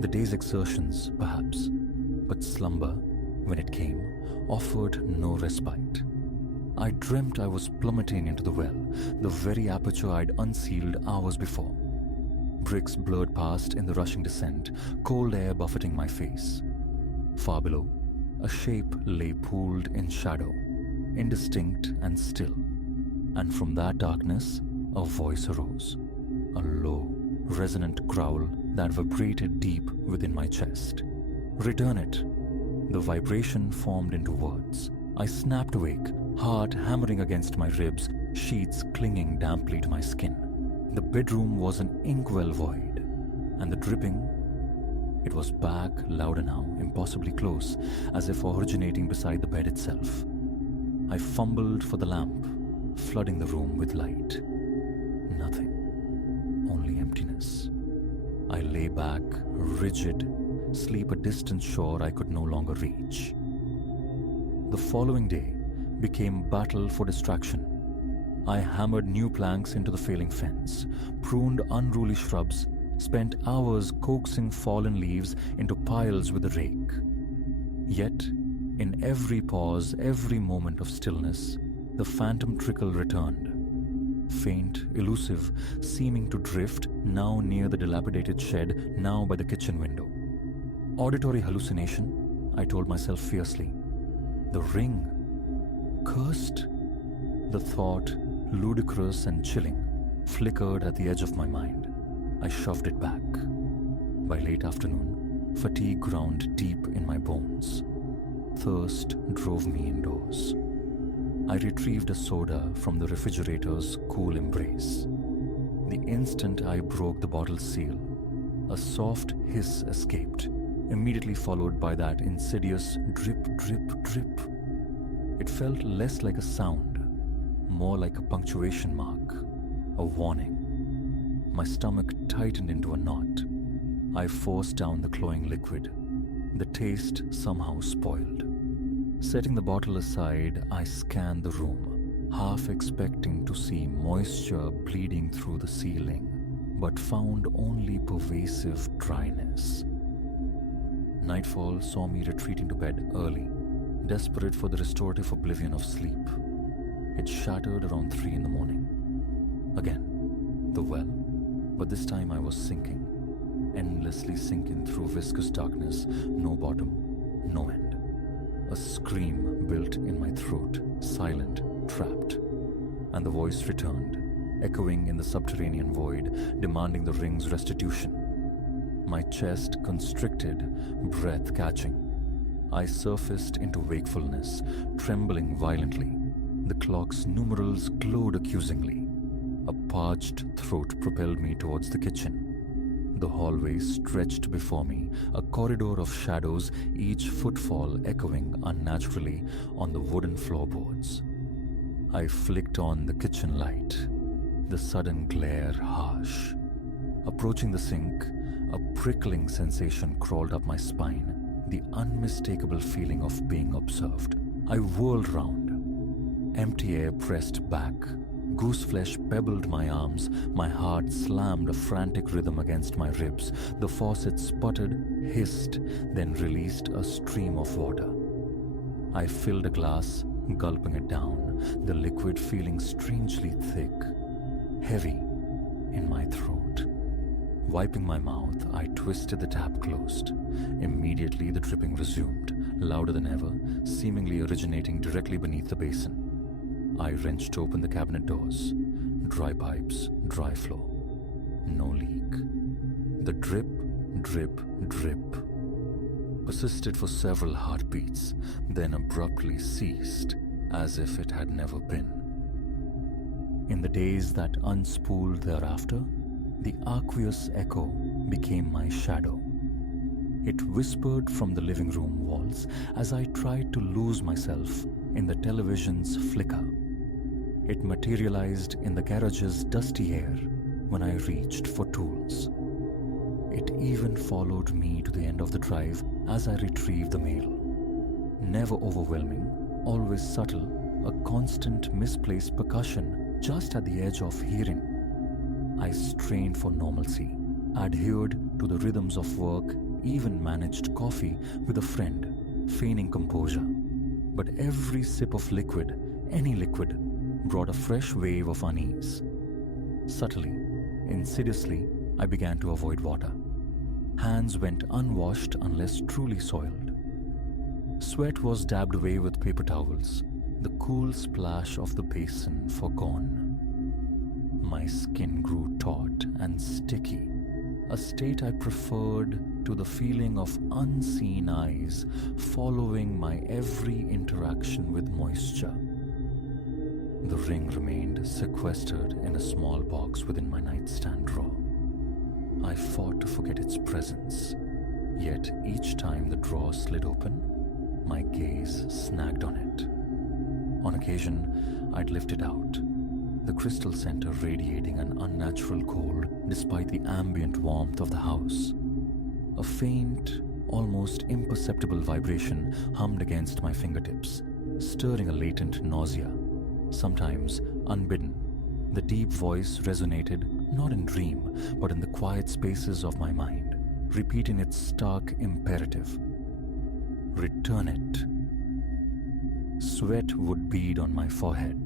The day's exertions, perhaps, but slumber, when it came, offered no respite. I dreamt I was plummeting into the well, the very aperture I'd unsealed hours before. Bricks blurred past in the rushing descent, cold air buffeting my face. Far below, a shape lay pooled in shadow, indistinct and still, and from that darkness, a voice arose, a low, resonant growl that vibrated deep within my chest. Return it. The vibration formed into words. I snapped awake, heart hammering against my ribs, sheets clinging damply to my skin. The bedroom was an inkwell void, and the dripping, it was back, louder now, impossibly close, as if originating beside the bed itself. I fumbled for the lamp, flooding the room with light. Nothing, only emptiness. I lay back, rigid, sleep a distant shore I could no longer reach. The following day became battle for distraction. I hammered new planks into the failing fence, pruned unruly shrubs, spent hours coaxing fallen leaves into piles with a rake. Yet, in every pause, every moment of stillness, the phantom trickle returned. Faint, elusive, seeming to drift, now near the dilapidated shed, now by the kitchen window. Auditory hallucination, I told myself fiercely. The ring. Cursed? The thought, ludicrous and chilling, flickered at the edge of my mind. I shoved it back. By late afternoon, fatigue ground deep in my bones. Thirst drove me indoors. I retrieved a soda from the refrigerator's cool embrace. The instant I broke the bottle's seal, a soft hiss escaped, immediately followed by that insidious drip, drip, drip. It felt less like a sound, more like a punctuation mark, a warning. My stomach tightened into a knot. I forced down the cloying liquid. The taste somehow spoiled. Setting the bottle aside, I scanned the room, half expecting to see moisture bleeding through the ceiling, but found only pervasive dryness. Nightfall saw me retreating to bed early, desperate for the restorative oblivion of sleep. It shattered around 3 in the morning. Again, the well, but this time I was sinking, endlessly sinking through viscous darkness, no bottom, no end. A scream built in my throat, silent, trapped, and the voice returned, echoing in the subterranean void, demanding the ring's restitution. My chest constricted, breath catching. I surfaced into wakefulness, trembling violently. The clock's numerals glowed accusingly. A parched throat propelled me towards the kitchen. The hallway stretched before me, a corridor of shadows, each footfall echoing unnaturally on the wooden floorboards. I flicked on the kitchen light, the sudden glare harsh. Approaching the sink, a prickling sensation crawled up my spine, the unmistakable feeling of being observed. I whirled round. Empty air pressed back. Gooseflesh pebbled my arms. My heart slammed a frantic rhythm against my ribs. The faucet sputtered, hissed, then released a stream of water. I filled a glass, gulping it down, the liquid feeling strangely thick, heavy in my throat. Wiping my mouth, I twisted the tap closed. Immediately, the dripping resumed, louder than ever, seemingly originating directly beneath the basin. I wrenched open the cabinet doors. Dry pipes, dry floor. No leak. The drip, drip, drip persisted for several heartbeats, then abruptly ceased, as if it had never been. In the days that unspooled thereafter, the aqueous echo became my shadow. It whispered from the living room walls as I tried to lose myself in the television's flicker. It materialized in the garage's dusty air when I reached for tools. It even followed me to the end of the drive as I retrieved the mail. Never overwhelming, always subtle, a constant misplaced percussion just at the edge of hearing. I strained for normalcy, adhered to the rhythms of work, even managed coffee with a friend, feigning composure. But every sip of liquid, any liquid, brought a fresh wave of unease. Subtly, insidiously, I began to avoid water. Hands went unwashed unless truly soiled. Sweat was dabbed away with paper towels, the cool splash of the basin forgone. My skin grew taut and sticky, a state I preferred to the feeling of unseen eyes following my every interaction with moisture. The ring remained sequestered in a small box within my nightstand drawer. I fought to forget its presence, yet each time the drawer slid open, my gaze snagged on it. On occasion, I'd lift it out, the crystal center radiating an unnatural cold despite the ambient warmth of the house. A faint, almost imperceptible vibration hummed against my fingertips, stirring a latent nausea. Sometimes, unbidden, the deep voice resonated not in dream, but in the quiet spaces of my mind, repeating its stark imperative. Return it. Sweat would bead on my forehead.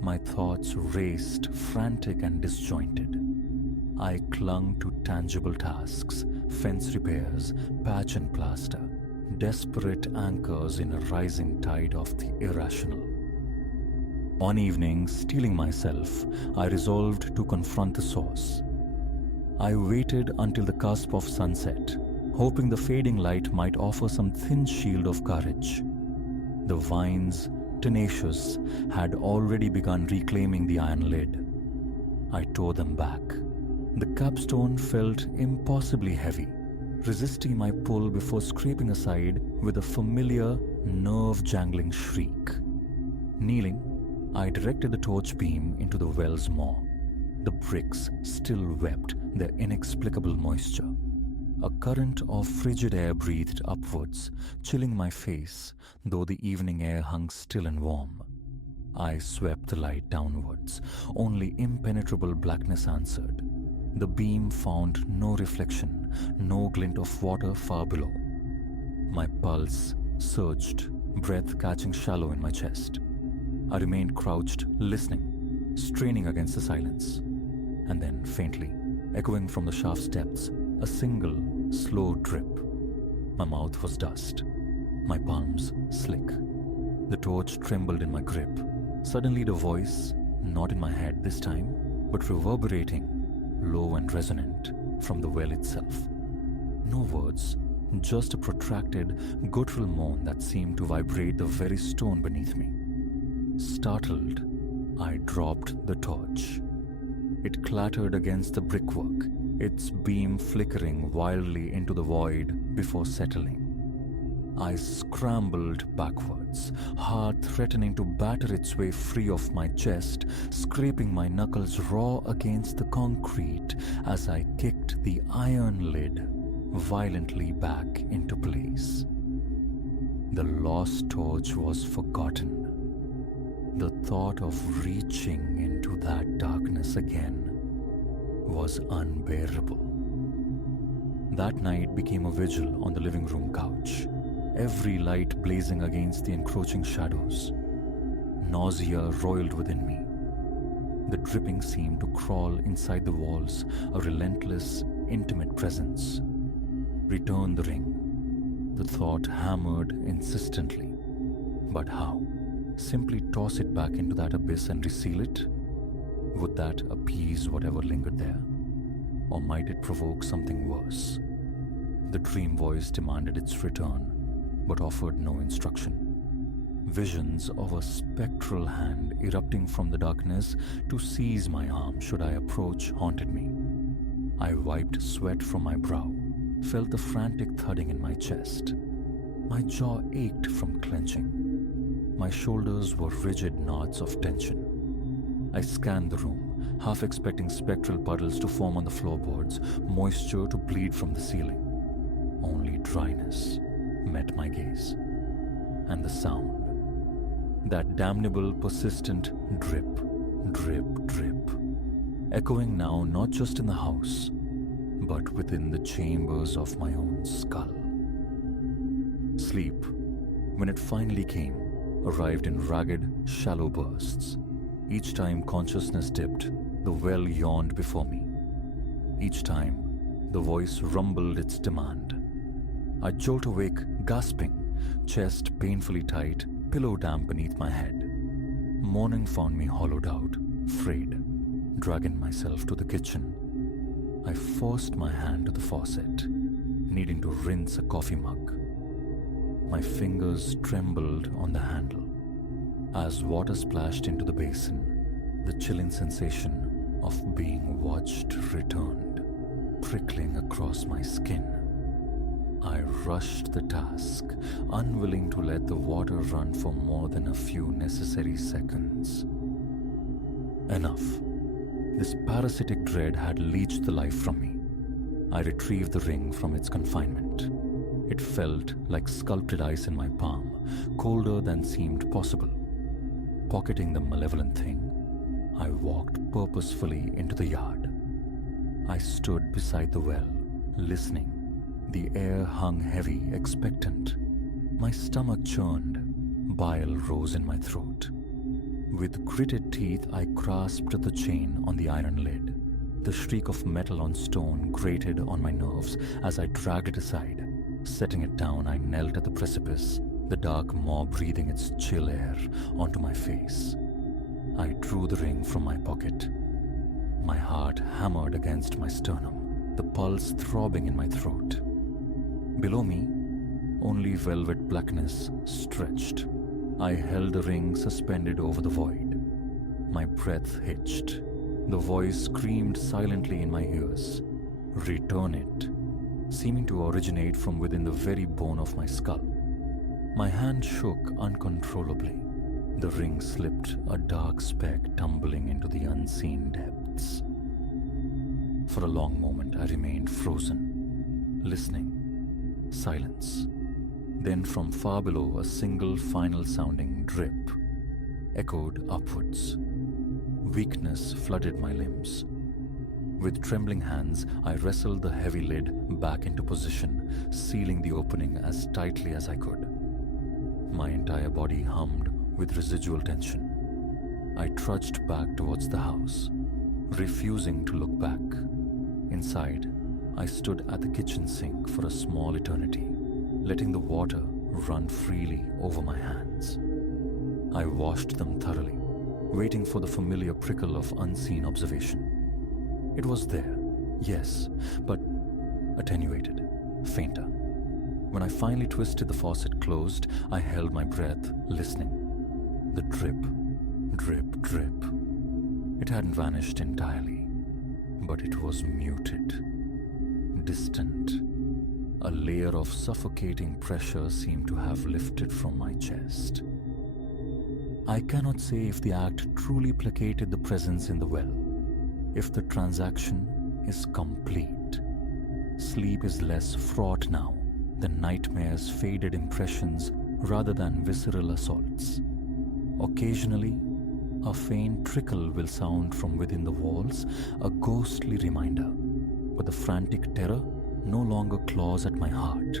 My thoughts raced, frantic and disjointed. I clung to tangible tasks, fence repairs, patch and plaster, desperate anchors in a rising tide of the irrational. One evening, steeling myself, I resolved to confront the source. I waited until the cusp of sunset, hoping the fading light might offer some thin shield of courage. The vines, tenacious, had already begun reclaiming the iron lid. I tore them back. The capstone felt impossibly heavy, resisting my pull before scraping aside with a familiar, nerve-jangling shriek. Kneeling, I directed the torch beam into the well's maw. The bricks still wept their inexplicable moisture. A current of frigid air breathed upwards, chilling my face, though the evening air hung still and warm. I swept the light downwards. Only impenetrable blackness answered. The beam found no reflection, no glint of water far below. My pulse surged, breath catching shallow in my chest. I remained crouched, listening, straining against the silence. And then, faintly, echoing from the shaft's depths, a single, slow drip. My mouth was dust, my palms slick. The torch trembled in my grip. Suddenly the voice, not in my head this time, but reverberating, low and resonant, from the well itself. No words, just a protracted, guttural moan that seemed to vibrate the very stone beneath me. Startled, I dropped the torch. It clattered against the brickwork, its beam flickering wildly into the void before settling. I scrambled backwards, heart threatening to batter its way free of my chest, scraping my knuckles raw against the concrete as I kicked the iron lid violently back into place. The lost torch was forgotten. The thought of reaching into that darkness again was unbearable. That night became a vigil on the living room couch, every light blazing against the encroaching shadows. Nausea roiled within me. The dripping seemed to crawl inside the walls, a relentless, intimate presence. Return the ring. The thought hammered insistently. But how? Simply toss it back into that abyss and reseal it? Would that appease whatever lingered there? Or might it provoke something worse? The dream voice demanded its return, but offered no instruction. Visions of a spectral hand erupting from the darkness to seize my arm should I approach haunted me. I wiped sweat from my brow, felt the frantic thudding in my chest. My jaw ached from clenching. My shoulders were rigid knots of tension. I scanned the room, half expecting spectral puddles to form on the floorboards, moisture to bleed from the ceiling. Only dryness met my gaze. And the sound. That damnable, persistent drip, drip, drip. Echoing now not just in the house, but within the chambers of my own skull. Sleep, when it finally came, arrived in ragged, shallow bursts. Each time consciousness dipped, the well yawned before me. Each time, the voice rumbled its demand. I jolt awake, gasping, chest painfully tight, pillow damp beneath my head. Morning found me hollowed out, frayed, dragging myself to the kitchen. I forced my hand to the faucet, needing to rinse a coffee mug. My fingers trembled on the handle. As water splashed into the basin, the chilling sensation of being watched returned, prickling across my skin. I rushed the task, unwilling to let the water run for more than a few necessary seconds. Enough. This parasitic dread had leached the life from me. I retrieved the ring from its confinement. It felt like sculpted ice in my palm, colder than seemed possible. Pocketing the malevolent thing, I walked purposefully into the yard. I stood beside the well, listening. The air hung heavy, expectant. My stomach churned. Bile rose in my throat. With gritted teeth, I grasped the chain on the iron lid. The shriek of metal on stone grated on my nerves as I dragged it aside. Setting it down, I knelt at the precipice, the dark maw breathing its chill air onto my face. I drew the ring from my pocket. My heart hammered against my sternum, the pulse throbbing in my throat. Below me, only velvet blackness stretched. I held the ring suspended over the void. My breath hitched. The voice screamed silently in my ears, "Return it," seeming to originate from within the very bone of my skull. My hand shook uncontrollably. The ring slipped, a dark speck tumbling into the unseen depths. For a long moment, I remained frozen, listening. Silence. Then from far below, a single final sounding drip echoed upwards. Weakness flooded my limbs. With trembling hands, I wrestled the heavy lid back into position, sealing the opening as tightly as I could. My entire body hummed with residual tension. I trudged back towards the house, refusing to look back. Inside, I stood at the kitchen sink for a small eternity, letting the water run freely over my hands. I washed them thoroughly, waiting for the familiar prickle of unseen observation. It was there, yes, but attenuated, fainter. When I finally twisted the faucet closed, I held my breath, listening. The drip, drip, drip. It hadn't vanished entirely, but it was muted, distant. A layer of suffocating pressure seemed to have lifted from my chest. I cannot say if the act truly placated the presence in the well, if the transaction is complete. Sleep is less fraught now, the nightmare's faded impressions rather than visceral assaults. Occasionally, a faint trickle will sound from within the walls, a ghostly reminder, but the frantic terror no longer claws at my heart.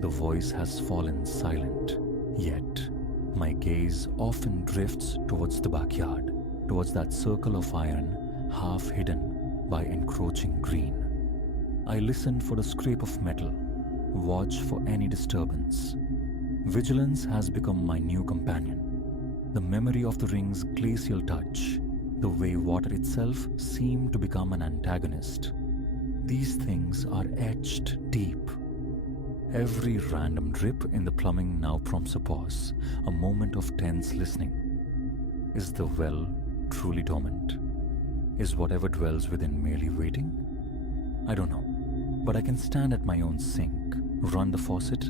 The voice has fallen silent, yet my gaze often drifts towards the backyard, towards that circle of iron half hidden by encroaching green. I listen for the scrape of metal, watch for any disturbance. Vigilance has become my new companion. The memory of the ring's glacial touch, the way water itself seemed to become an antagonist. These things are etched deep. Every random drip in the plumbing now prompts a pause, a moment of tense listening. Is the well truly dormant? Is whatever dwells within merely waiting? I don't know, but I can stand at my own sink, run the faucet,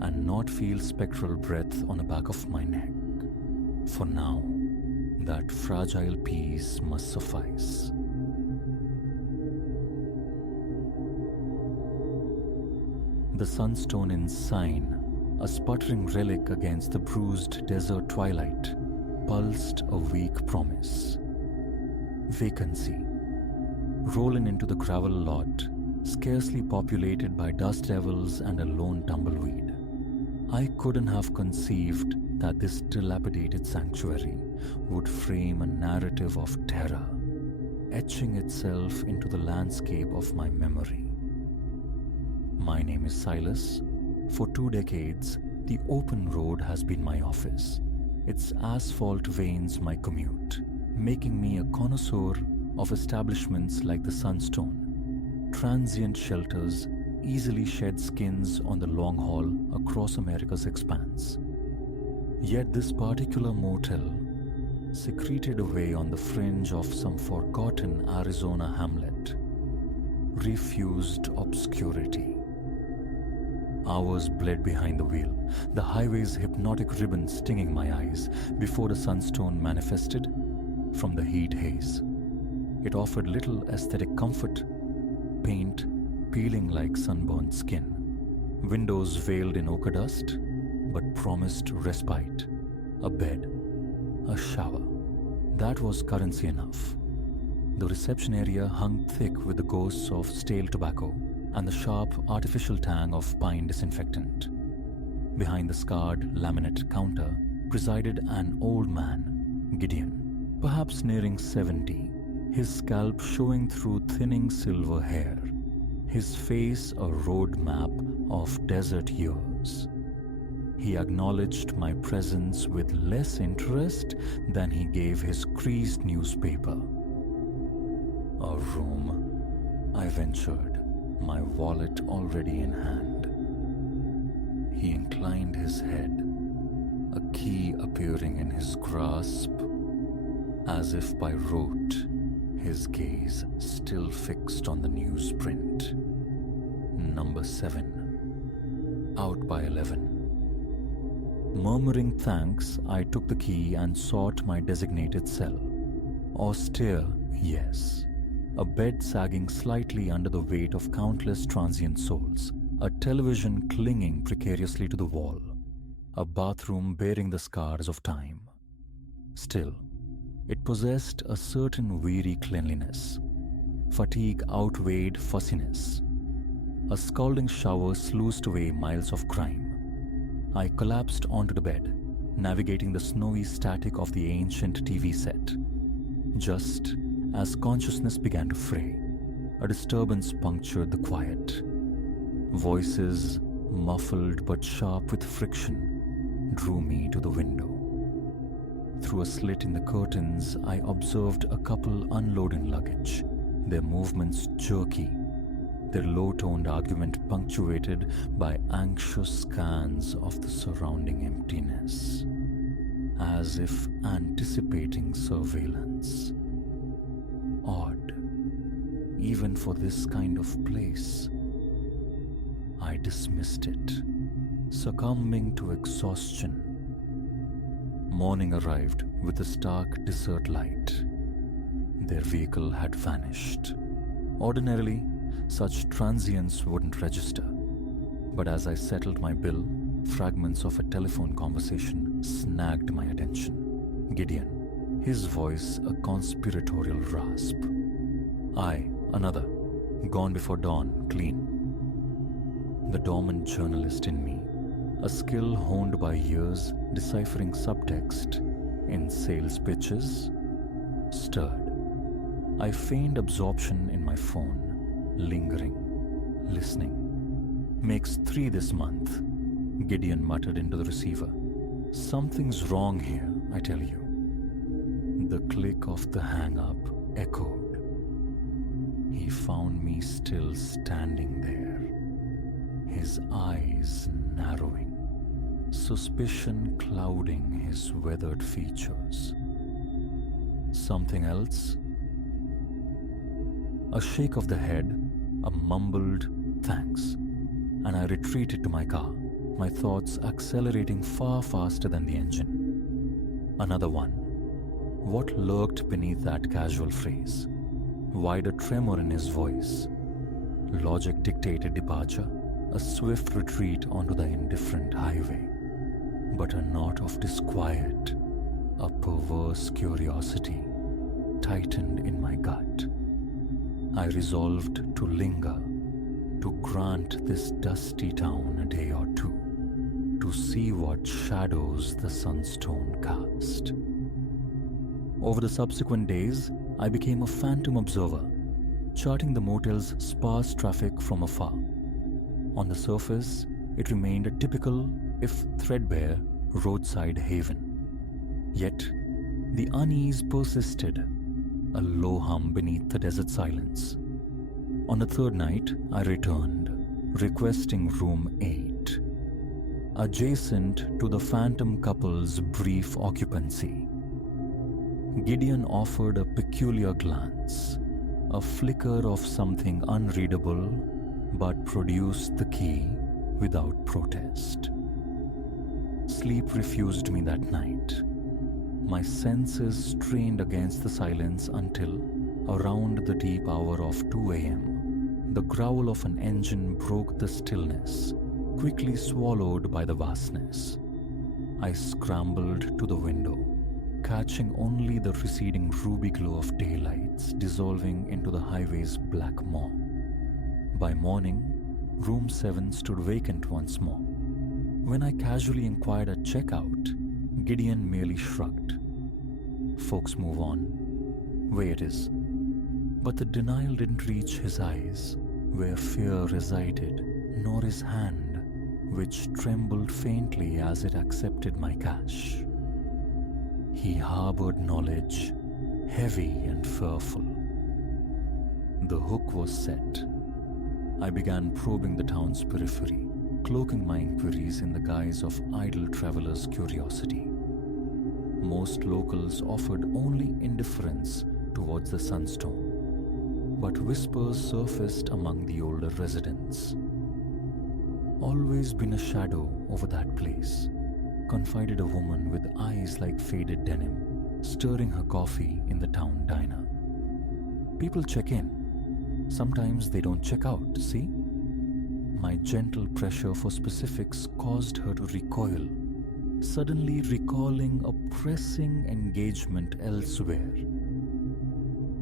and not feel spectral breath on the back of my neck. For now, that fragile peace must suffice. The sunstone in Sign, a sputtering relic against the bruised desert twilight, pulsed a weak promise. Vacancy. Rolling into the gravel lot, scarcely populated by dust devils and a lone tumbleweed. I couldn't have conceived that this dilapidated sanctuary would frame a narrative of terror, etching itself into the landscape of my memory. My name is Silas. For 2 decades, the open road has been my office. Its asphalt veins my commute, making me a connoisseur of establishments like the Sunstone, transient shelters easily shed skins on the long haul across America's expanse. Yet this particular motel, secreted away on the fringe of some forgotten Arizona hamlet, refused obscurity. Hours bled behind the wheel, the highway's hypnotic ribbon stinging my eyes before the Sunstone manifested from the heat haze. It offered little aesthetic comfort, paint peeling like sunburned skin, windows veiled in ochre dust, but promised respite, a bed, a shower. That was currency enough. The reception area hung thick with the ghosts of stale tobacco and the sharp artificial tang of pine disinfectant. Behind the scarred laminate counter presided an old man, Gideon, perhaps nearing 70, his scalp showing through thinning silver hair, his face a road map of desert years. He acknowledged my presence with less interest than he gave his creased newspaper. A room, I ventured, my wallet already in hand. He inclined his head, a key appearing in his grasp. As if by rote, his gaze still fixed on the newsprint. Number 7. Out by 11. Murmuring thanks, I took the key and sought my designated cell. Austere, yes. A bed sagging slightly under the weight of countless transient souls. A television clinging precariously to the wall. A bathroom bearing the scars of time. Still, it possessed a certain weary cleanliness. Fatigue outweighed fussiness. A scalding shower sluiced away miles of grime. I collapsed onto the bed, navigating the snowy static of the ancient TV set. Just as consciousness began to fray, a disturbance punctured the quiet. Voices, muffled but sharp with friction, drew me to the window. Through a slit in the curtains, I observed a couple unloading luggage, their movements jerky, their low-toned argument punctuated by anxious scans of the surrounding emptiness, as if anticipating surveillance. Odd, even for this kind of place. I dismissed it, succumbing to exhaustion. Morning arrived with the stark desert light. Their vehicle had vanished. Ordinarily, such transients wouldn't register. But as I settled my bill, fragments of a telephone conversation snagged my attention. Gideon, his voice a conspiratorial rasp. I, another, gone before dawn, clean. The dormant journalist in me, a skill honed by years deciphering subtext in sales pitches, stirred. I feigned absorption in my phone, lingering, listening. Makes 3 this month, Gideon muttered into the receiver. Something's wrong here, I tell you. The click of the hang-up echoed. He found me still standing there, his eyes narrowing, suspicion clouding his weathered features. Something else? A shake of the head, a mumbled thanks, and I retreated to my car, my thoughts accelerating far faster than the engine. Another one. What lurked beneath that casual phrase? Why the tremor in his voice? Logic dictated departure, a swift retreat onto the indifferent highway. But a knot of disquiet, a perverse curiosity, tightened in my gut. I resolved to linger, to grant this dusty town a day or two, to see what shadows the sunstone cast. Over the subsequent days, I became a phantom observer, charting the motel's sparse traffic from afar. On the surface, it remained a typical, if threadbare, roadside haven. Yet, the unease persisted, a low hum beneath the desert silence. On the 3rd night, I returned, requesting room 8, adjacent to the phantom couple's brief occupancy. Gideon offered a peculiar glance, a flicker of something unreadable, but produced the key without protest. Sleep refused me that night. My senses strained against the silence until, around the deep hour of 2 a.m., the growl of an engine broke the stillness, quickly swallowed by the vastness. I scrambled to the window, catching only the receding ruby glow of daylights dissolving into the highway's black maw. By morning, room 7 stood vacant once more. When I casually inquired at checkout, Gideon merely shrugged. Folks move on. Way it is. But the denial didn't reach his eyes, where fear resided, nor his hand, which trembled faintly as it accepted my cash. He harbored knowledge, heavy and fearful. The hook was set. I began probing the town's periphery, cloaking my inquiries in the guise of idle traveler's curiosity. Most locals offered only indifference towards the sunstone, but whispers surfaced among the older residents. "Always been a shadow over that place," confided a woman with eyes like faded denim, stirring her coffee in the town diner. "People check in. Sometimes they don't check out, see?" My gentle pressure for specifics caused her to recoil, suddenly recalling a pressing engagement elsewhere.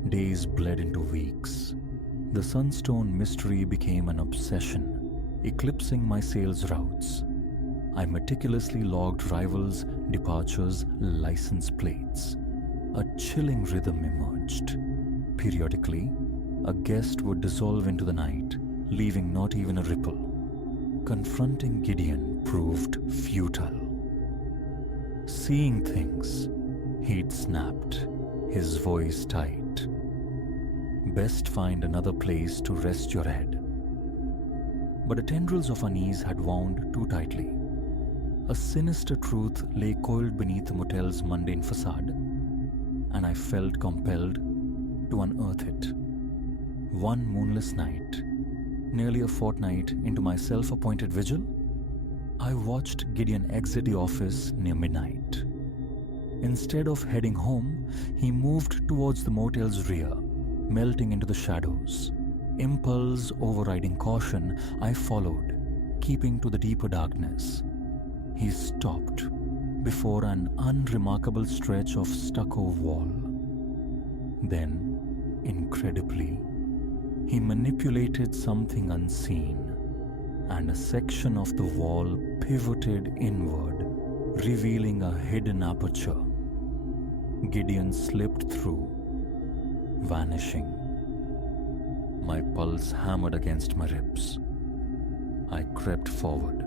Days bled into weeks. The Sunstone mystery became an obsession, eclipsing my sales routes. I meticulously logged rivals, departures, license plates. A chilling rhythm emerged. Periodically, a guest would dissolve into the night, leaving not even a ripple. Confronting Gideon proved futile. "Seeing things," he'd snapped, his voice tight. "Best find another place to rest your head." But the tendrils of unease had wound too tightly. A sinister truth lay coiled beneath the motel's mundane facade, and I felt compelled to unearth it. One moonless night, nearly a fortnight into my self-appointed vigil, I watched Gideon exit the office near midnight. Instead of heading home, he moved towards the motel's rear, melting into the shadows. Impulse overriding caution, I followed, keeping to the deeper darkness. He stopped before an unremarkable stretch of stucco wall. Then, incredibly, he manipulated something unseen, and a section of the wall pivoted inward, revealing a hidden aperture. Gideon slipped through, vanishing. My pulse hammered against my ribs. I crept forward,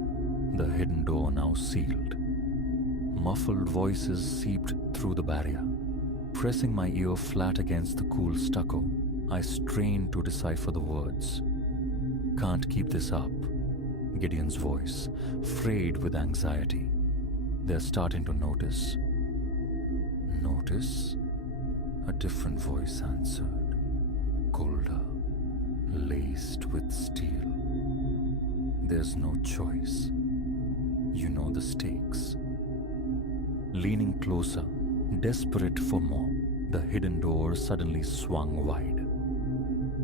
the hidden door now sealed. Muffled voices seeped through the barrier. Pressing my ear flat against the cool stucco, I strained to decipher the words. "Can't keep this up," Gideon's voice, frayed with anxiety. "They're starting to notice." "Notice?" A different voice answered, colder, laced with steel. "There's no choice. You know the stakes." Leaning closer, desperate for more, the hidden door suddenly swung wide.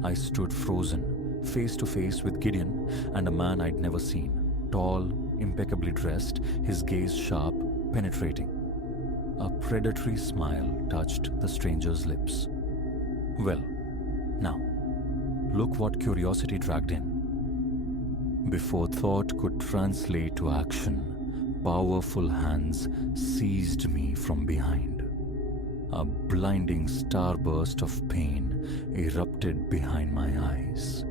I stood frozen, face to face with Gideon and a man I'd never seen. Tall, impeccably dressed, his gaze sharp, penetrating. A predatory smile touched the stranger's lips. "Well, now, look what curiosity dragged in." Before thought could translate to action, powerful hands seized me from behind. A blinding starburst of pain erupted behind my eyes.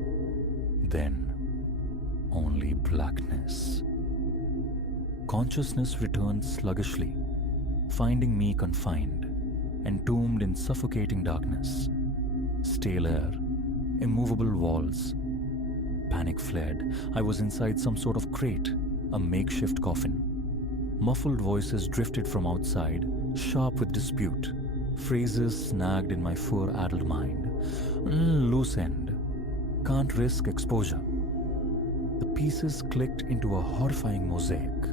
Then, only blackness. Consciousness returned sluggishly, finding me confined, entombed in suffocating darkness. Stale air, immovable walls. Panic fled. I was inside some sort of crate, a makeshift coffin. Muffled voices drifted from outside, sharp with dispute. Phrases snagged in my fur-addled mind. "Loose end. Can't risk exposure." The pieces clicked into a horrifying mosaic.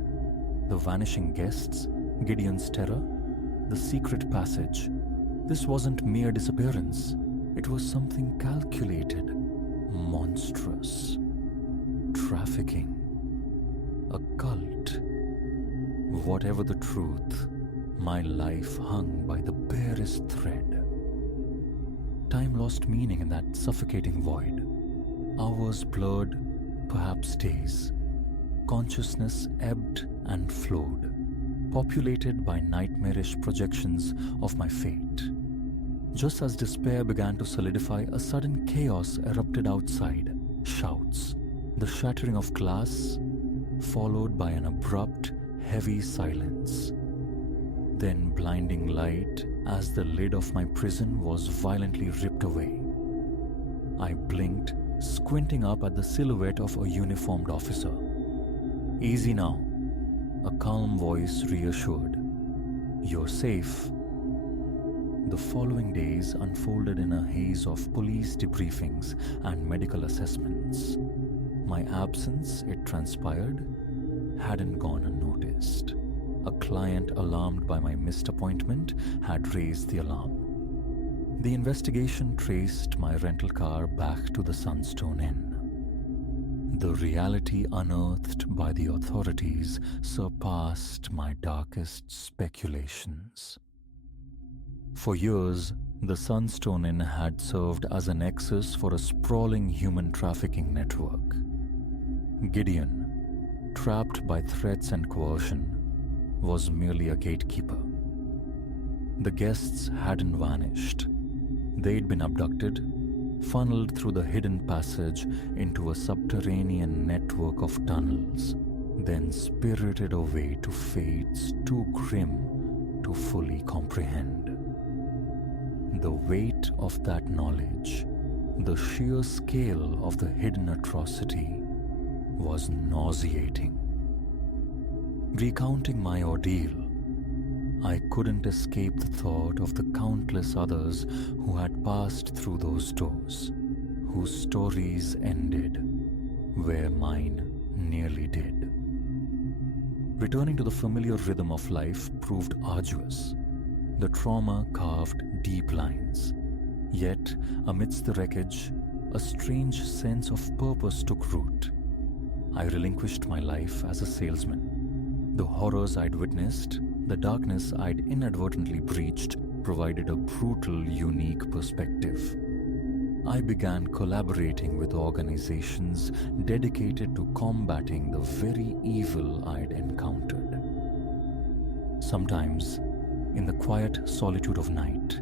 The vanishing guests, Gideon's terror, the secret passage. This wasn't mere disappearance. It was something calculated, monstrous. Trafficking. A cult. Whatever the truth, my life hung by the barest thread. Time lost meaning in that suffocating void. Hours blurred, perhaps days. Consciousness ebbed and flowed, populated by nightmarish projections of my fate. Just as despair began to solidify, a sudden chaos erupted outside. Shouts, the shattering of glass, followed by an abrupt, heavy silence. Then blinding light as the lid of my prison was violently ripped away. I blinked, squinting up at the silhouette of a uniformed officer. "Easy now," a calm voice reassured. "You're safe." The following days unfolded in a haze of police debriefings and medical assessments. My absence, it transpired, hadn't gone unnoticed. A client alarmed by my missed appointment had raised the alarm. The investigation traced my rental car back to the Sunstone Inn. The reality unearthed by the authorities surpassed my darkest speculations. For years, the Sunstone Inn had served as a nexus for a sprawling human trafficking network. Gideon, trapped by threats and coercion, was merely a gatekeeper. The guests hadn't vanished. They'd been abducted, funneled through the hidden passage into a subterranean network of tunnels, then spirited away to fates too grim to fully comprehend. The weight of that knowledge, the sheer scale of the hidden atrocity, was nauseating. Recounting my ordeal, I couldn't escape the thought of the countless others who had passed through those doors, whose stories ended where mine nearly did. Returning to the familiar rhythm of life proved arduous. The trauma carved deep lines. Yet, amidst the wreckage, a strange sense of purpose took root. I relinquished my life as a salesman. The horrors I'd witnessed, the darkness I'd inadvertently breached, provided a brutal, unique perspective. I began collaborating with organizations dedicated to combating the very evil I'd encountered. Sometimes, in the quiet solitude of night,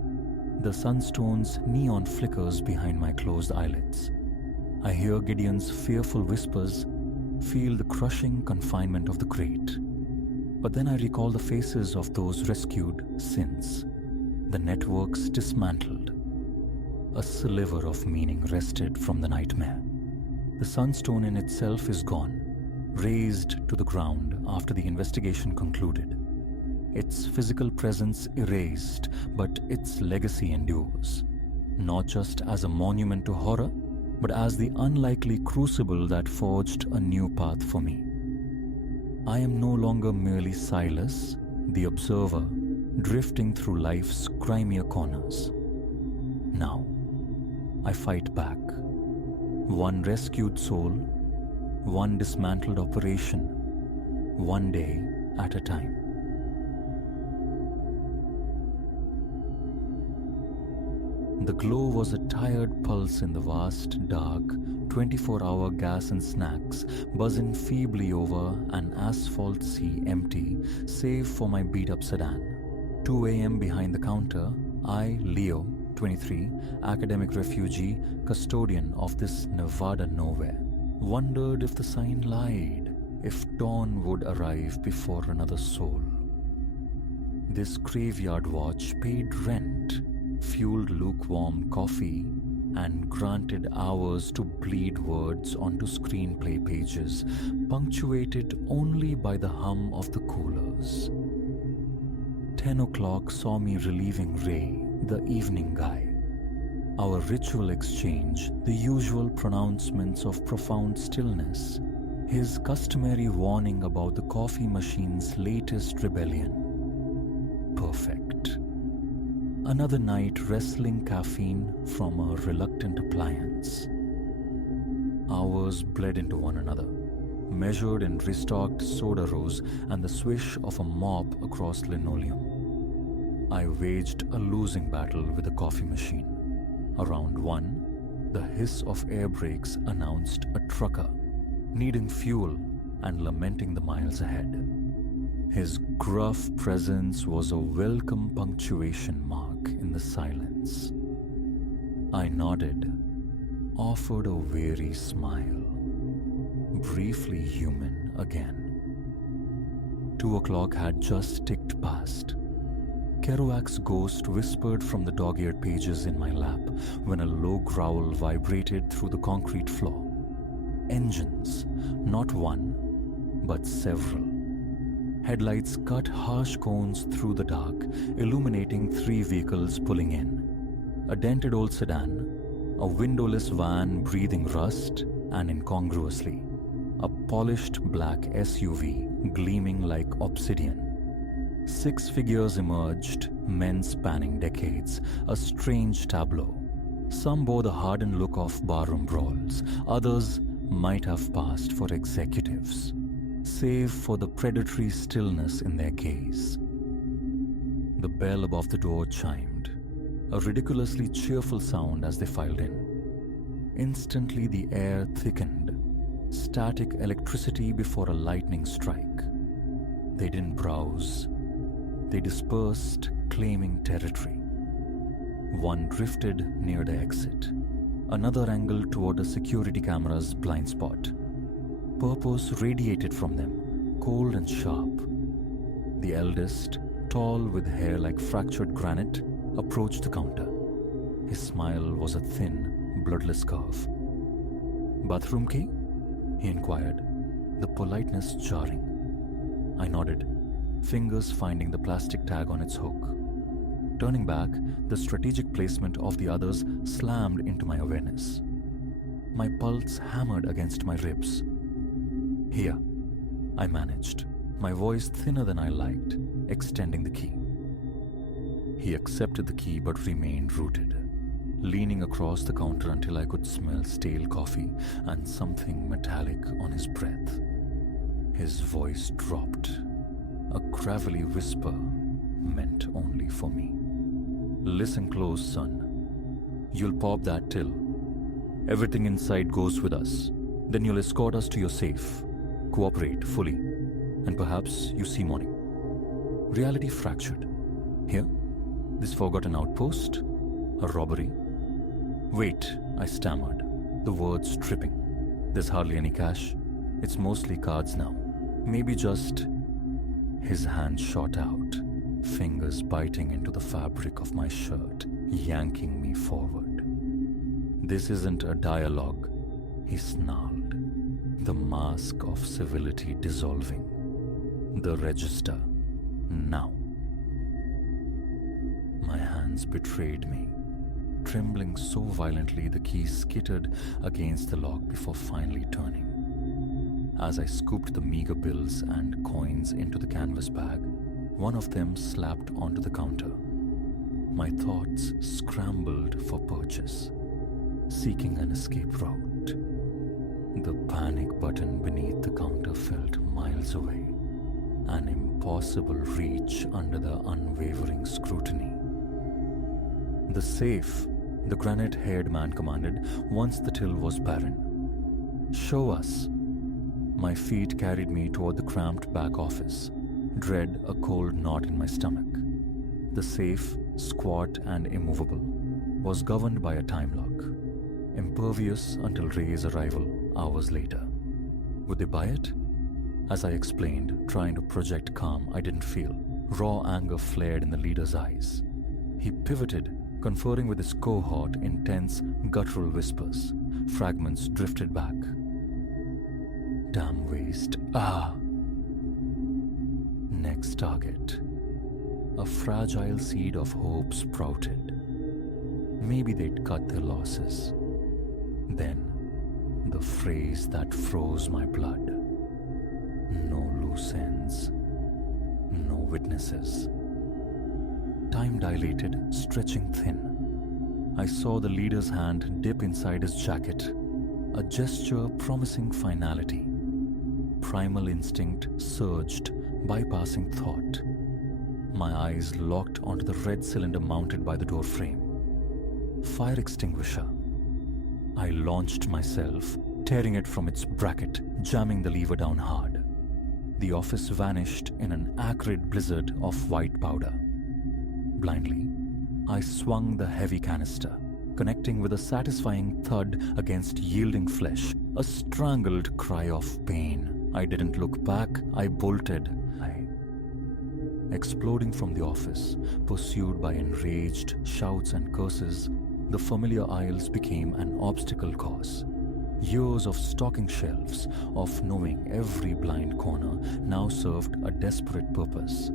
the sunstone's neon flickers behind my closed eyelids. I hear Gideon's fearful whispers, feel the crushing confinement of the grate. But then I recall the faces of those rescued since, the networks dismantled. A sliver of meaning wrested from the nightmare. The Sunstone in itself is gone, razed to the ground after the investigation concluded. Its physical presence erased, but its legacy endures, not just as a monument to horror, but as the unlikely crucible that forged a new path for me. I am no longer merely Silas, the observer, drifting through life's grimier corners. Now, I fight back. One rescued soul, one dismantled operation, one day at a time. The glow was a tired pulse in the vast, dark, 24-hour gas and snacks buzzing feebly over an asphalt sea empty, save for my beat-up sedan. 2 a.m. behind the counter, I, Leo, 23, academic refugee, custodian of this Nevada nowhere, wondered if the sign lied, if dawn would arrive before another soul. This graveyard watch paid rent, fueled lukewarm coffee, and granted hours to bleed words onto screenplay pages, punctuated only by the hum of the coolers. 10 o'clock saw me relieving Ray, the evening guy. Our ritual exchange, the usual pronouncements of profound stillness, his customary warning about the coffee machine's latest rebellion. Perfect. Another night wrestling caffeine from a reluctant appliance. Hours bled into one another, measured in restocked soda rows and the swish of a mop across linoleum. I waged a losing battle with the coffee machine. Around 1, the hiss of air brakes announced a trucker, needing fuel and lamenting the miles ahead. His gruff presence was a welcome punctuation mark in the silence. I nodded, offered a weary smile, briefly human again. 2 o'clock had just ticked past. Kerouac's ghost whispered from the dog-eared pages in my lap when a low growl vibrated through the concrete floor. Engines, not one, but several. Headlights cut harsh cones through the dark, illuminating 3 vehicles pulling in. A dented old sedan, a windowless van breathing rust, and incongruously, a polished black SUV gleaming like obsidian. 6 figures emerged, men spanning decades, a strange tableau. Some bore the hardened look of barroom brawls, others might have passed for executives, save for the predatory stillness in their gaze. The bell above the door chimed, a ridiculously cheerful sound as they filed in. Instantly the air thickened, static electricity before a lightning strike. They didn't browse. They dispersed, claiming territory. One drifted near the exit, another angled toward a security camera's blind spot. Purpose radiated from them, cold and sharp. The eldest, tall with hair like fractured granite, approached the counter. His smile was a thin, bloodless curve. "Bathroom key?" he inquired, the politeness jarring. I nodded, fingers finding the plastic tag on its hook. Turning back, the strategic placement of the others slammed into my awareness. My pulse hammered against my ribs. "Here," I managed, my voice thinner than I liked, extending the key. He accepted the key but remained rooted, leaning across the counter until I could smell stale coffee and something metallic on his breath. His voice dropped, a gravelly whisper meant only for me. "Listen close, son. You'll pop that till. Everything inside goes with us. Then you'll escort us to your safe. Cooperate fully. And perhaps you see morning." Reality fractured. Here? This forgotten outpost? A robbery? "Wait," I stammered, the words tripping. "There's hardly any cash. It's mostly cards now. Maybe just..." His hand shot out, fingers biting into the fabric of my shirt, yanking me forward. "This isn't a dialogue," he snarled, the mask of civility dissolving. "The register. Now." My hands betrayed me. Trembling so violently, the key skittered against the lock before finally turning. As I scooped the meager bills and coins into the canvas bag, one of them slapped onto the counter. My thoughts scrambled for purchase, seeking an escape route. The panic button beneath the counter felt miles away, an impossible reach under the unwavering scrutiny. "The safe," the granite-haired man commanded once the till was barren. "Show us." My feet carried me toward the cramped back office, dread a cold knot in my stomach. The safe, squat and immovable, was governed by a time lock, impervious until Ray's arrival hours later. Would they buy it? As I explained, trying to project calm I didn't feel, raw anger flared in the leader's eyes. He pivoted, conferring with his cohort in tense, guttural whispers. Fragments drifted back. "Damn waste. Ah!" Next target. A fragile seed of hope sprouted. Maybe they'd cut their losses. Then, the phrase that froze my blood. "No loose ends. No witnesses." Time dilated, stretching thin. I saw the leader's hand dip inside his jacket, a gesture promising finality. Primal instinct surged, bypassing thought. My eyes locked onto the red cylinder mounted by the door frame. Fire extinguisher. I launched myself, tearing it from its bracket, jamming the lever down hard. The office vanished in an acrid blizzard of white powder. Blindly, I swung the heavy canister, connecting with a satisfying thud against yielding flesh, a strangled cry of pain. I didn't look back, I bolted. Exploding from the office, pursued by enraged shouts and curses, the familiar aisles became an obstacle course. Years of stocking shelves, of knowing every blind corner, now served a desperate purpose.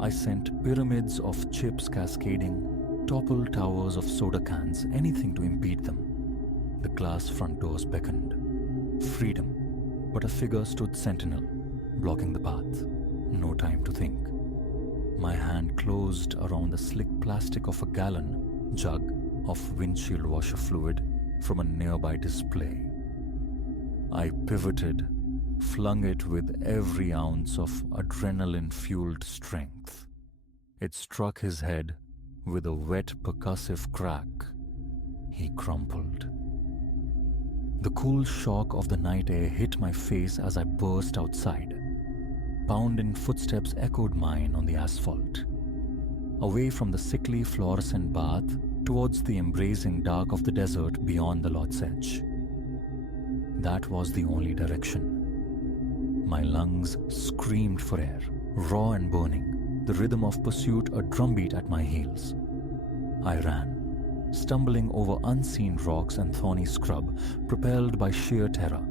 I sent pyramids of chips cascading, toppled towers of soda cans, anything to impede them. The glass front doors beckoned. Freedom. But a figure stood sentinel, blocking the path. No time to think. My hand closed around the slick plastic of a gallon jug of windshield washer fluid from a nearby display. I pivoted, flung it with every ounce of adrenaline-fueled strength. It struck his head with a wet, percussive crack. He crumpled. The cool shock of the night air hit my face as I burst outside. Pounding footsteps echoed mine on the asphalt. Away from the sickly fluorescent bath, towards the embracing dark of the desert beyond the lot's edge. That was the only direction. My lungs screamed for air, raw and burning, the rhythm of pursuit a drumbeat at my heels. I ran, stumbling over unseen rocks and thorny scrub, propelled by sheer terror.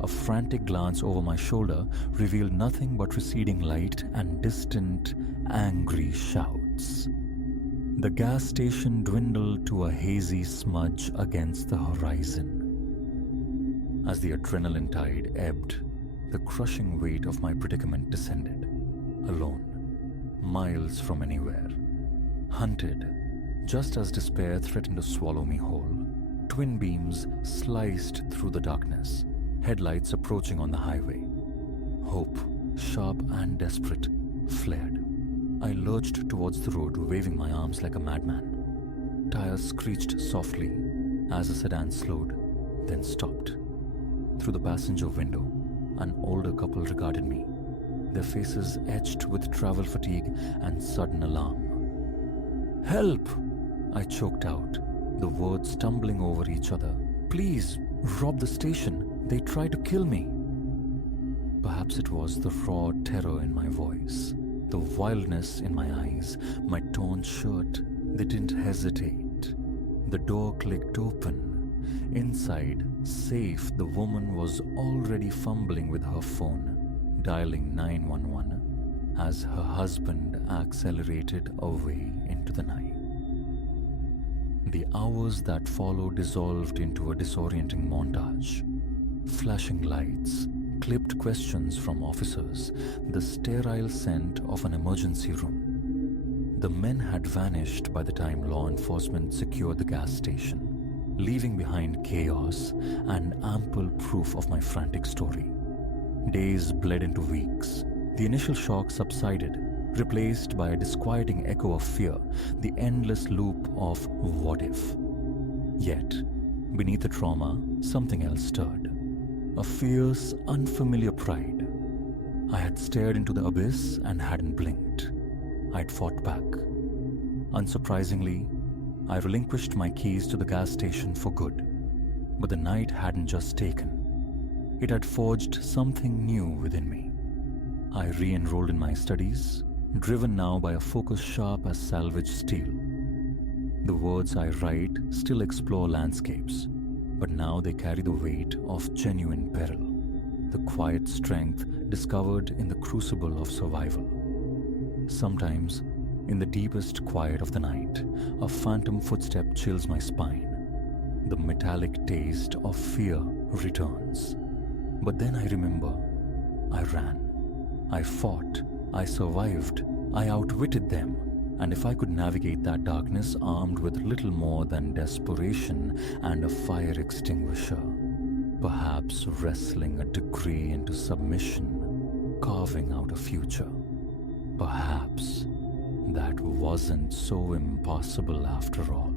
A frantic glance over my shoulder revealed nothing but receding light and distant, angry shouts. The gas station dwindled to a hazy smudge against the horizon. As the adrenaline tide ebbed, the crushing weight of my predicament descended. Alone, miles from anywhere. Hunted, just as despair threatened to swallow me whole. Twin beams sliced through the darkness, headlights approaching on the highway. Hope, sharp and desperate, flared. I lurched towards the road, waving my arms like a madman. Tires screeched softly as the sedan slowed, then stopped. Through the passenger window, an older couple regarded me, their faces etched with travel fatigue and sudden alarm. "Help!" I choked out, the words stumbling over each other. "Please, rob the station. They try to kill me." Perhaps it was the raw terror in my voice, the wildness in my eyes, my torn shirt. They didn't hesitate. The door clicked open. Inside, safe, the woman was already fumbling with her phone, dialing 911 as her husband accelerated away into the night. The hours that followed dissolved into a disorienting montage. Flashing lights, clipped questions from officers, the sterile scent of an emergency room. The men had vanished by the time law enforcement secured the gas station, leaving behind chaos and ample proof of my frantic story. Days bled into weeks. The initial shock subsided, replaced by a disquieting echo of fear, the endless loop of what if. Yet, beneath the trauma, something else stirred. A fierce, unfamiliar pride. I had stared into the abyss and hadn't blinked. I'd fought back. Unsurprisingly, I relinquished my keys to the gas station for good. But the night hadn't just taken. It had forged something new within me. I re-enrolled in my studies, driven now by a focus sharp as salvaged steel. The words I write still explore landscapes, but now they carry the weight of genuine peril, the quiet strength discovered in the crucible of survival. Sometimes, in the deepest quiet of the night, a phantom footstep chills my spine. The metallic taste of fear returns. But then I remember, I ran. I fought, I survived, I outwitted them, and if I could navigate that darkness armed with little more than desperation and a fire extinguisher, perhaps wrestling a degree into submission, carving out a future, perhaps that wasn't so impossible after all.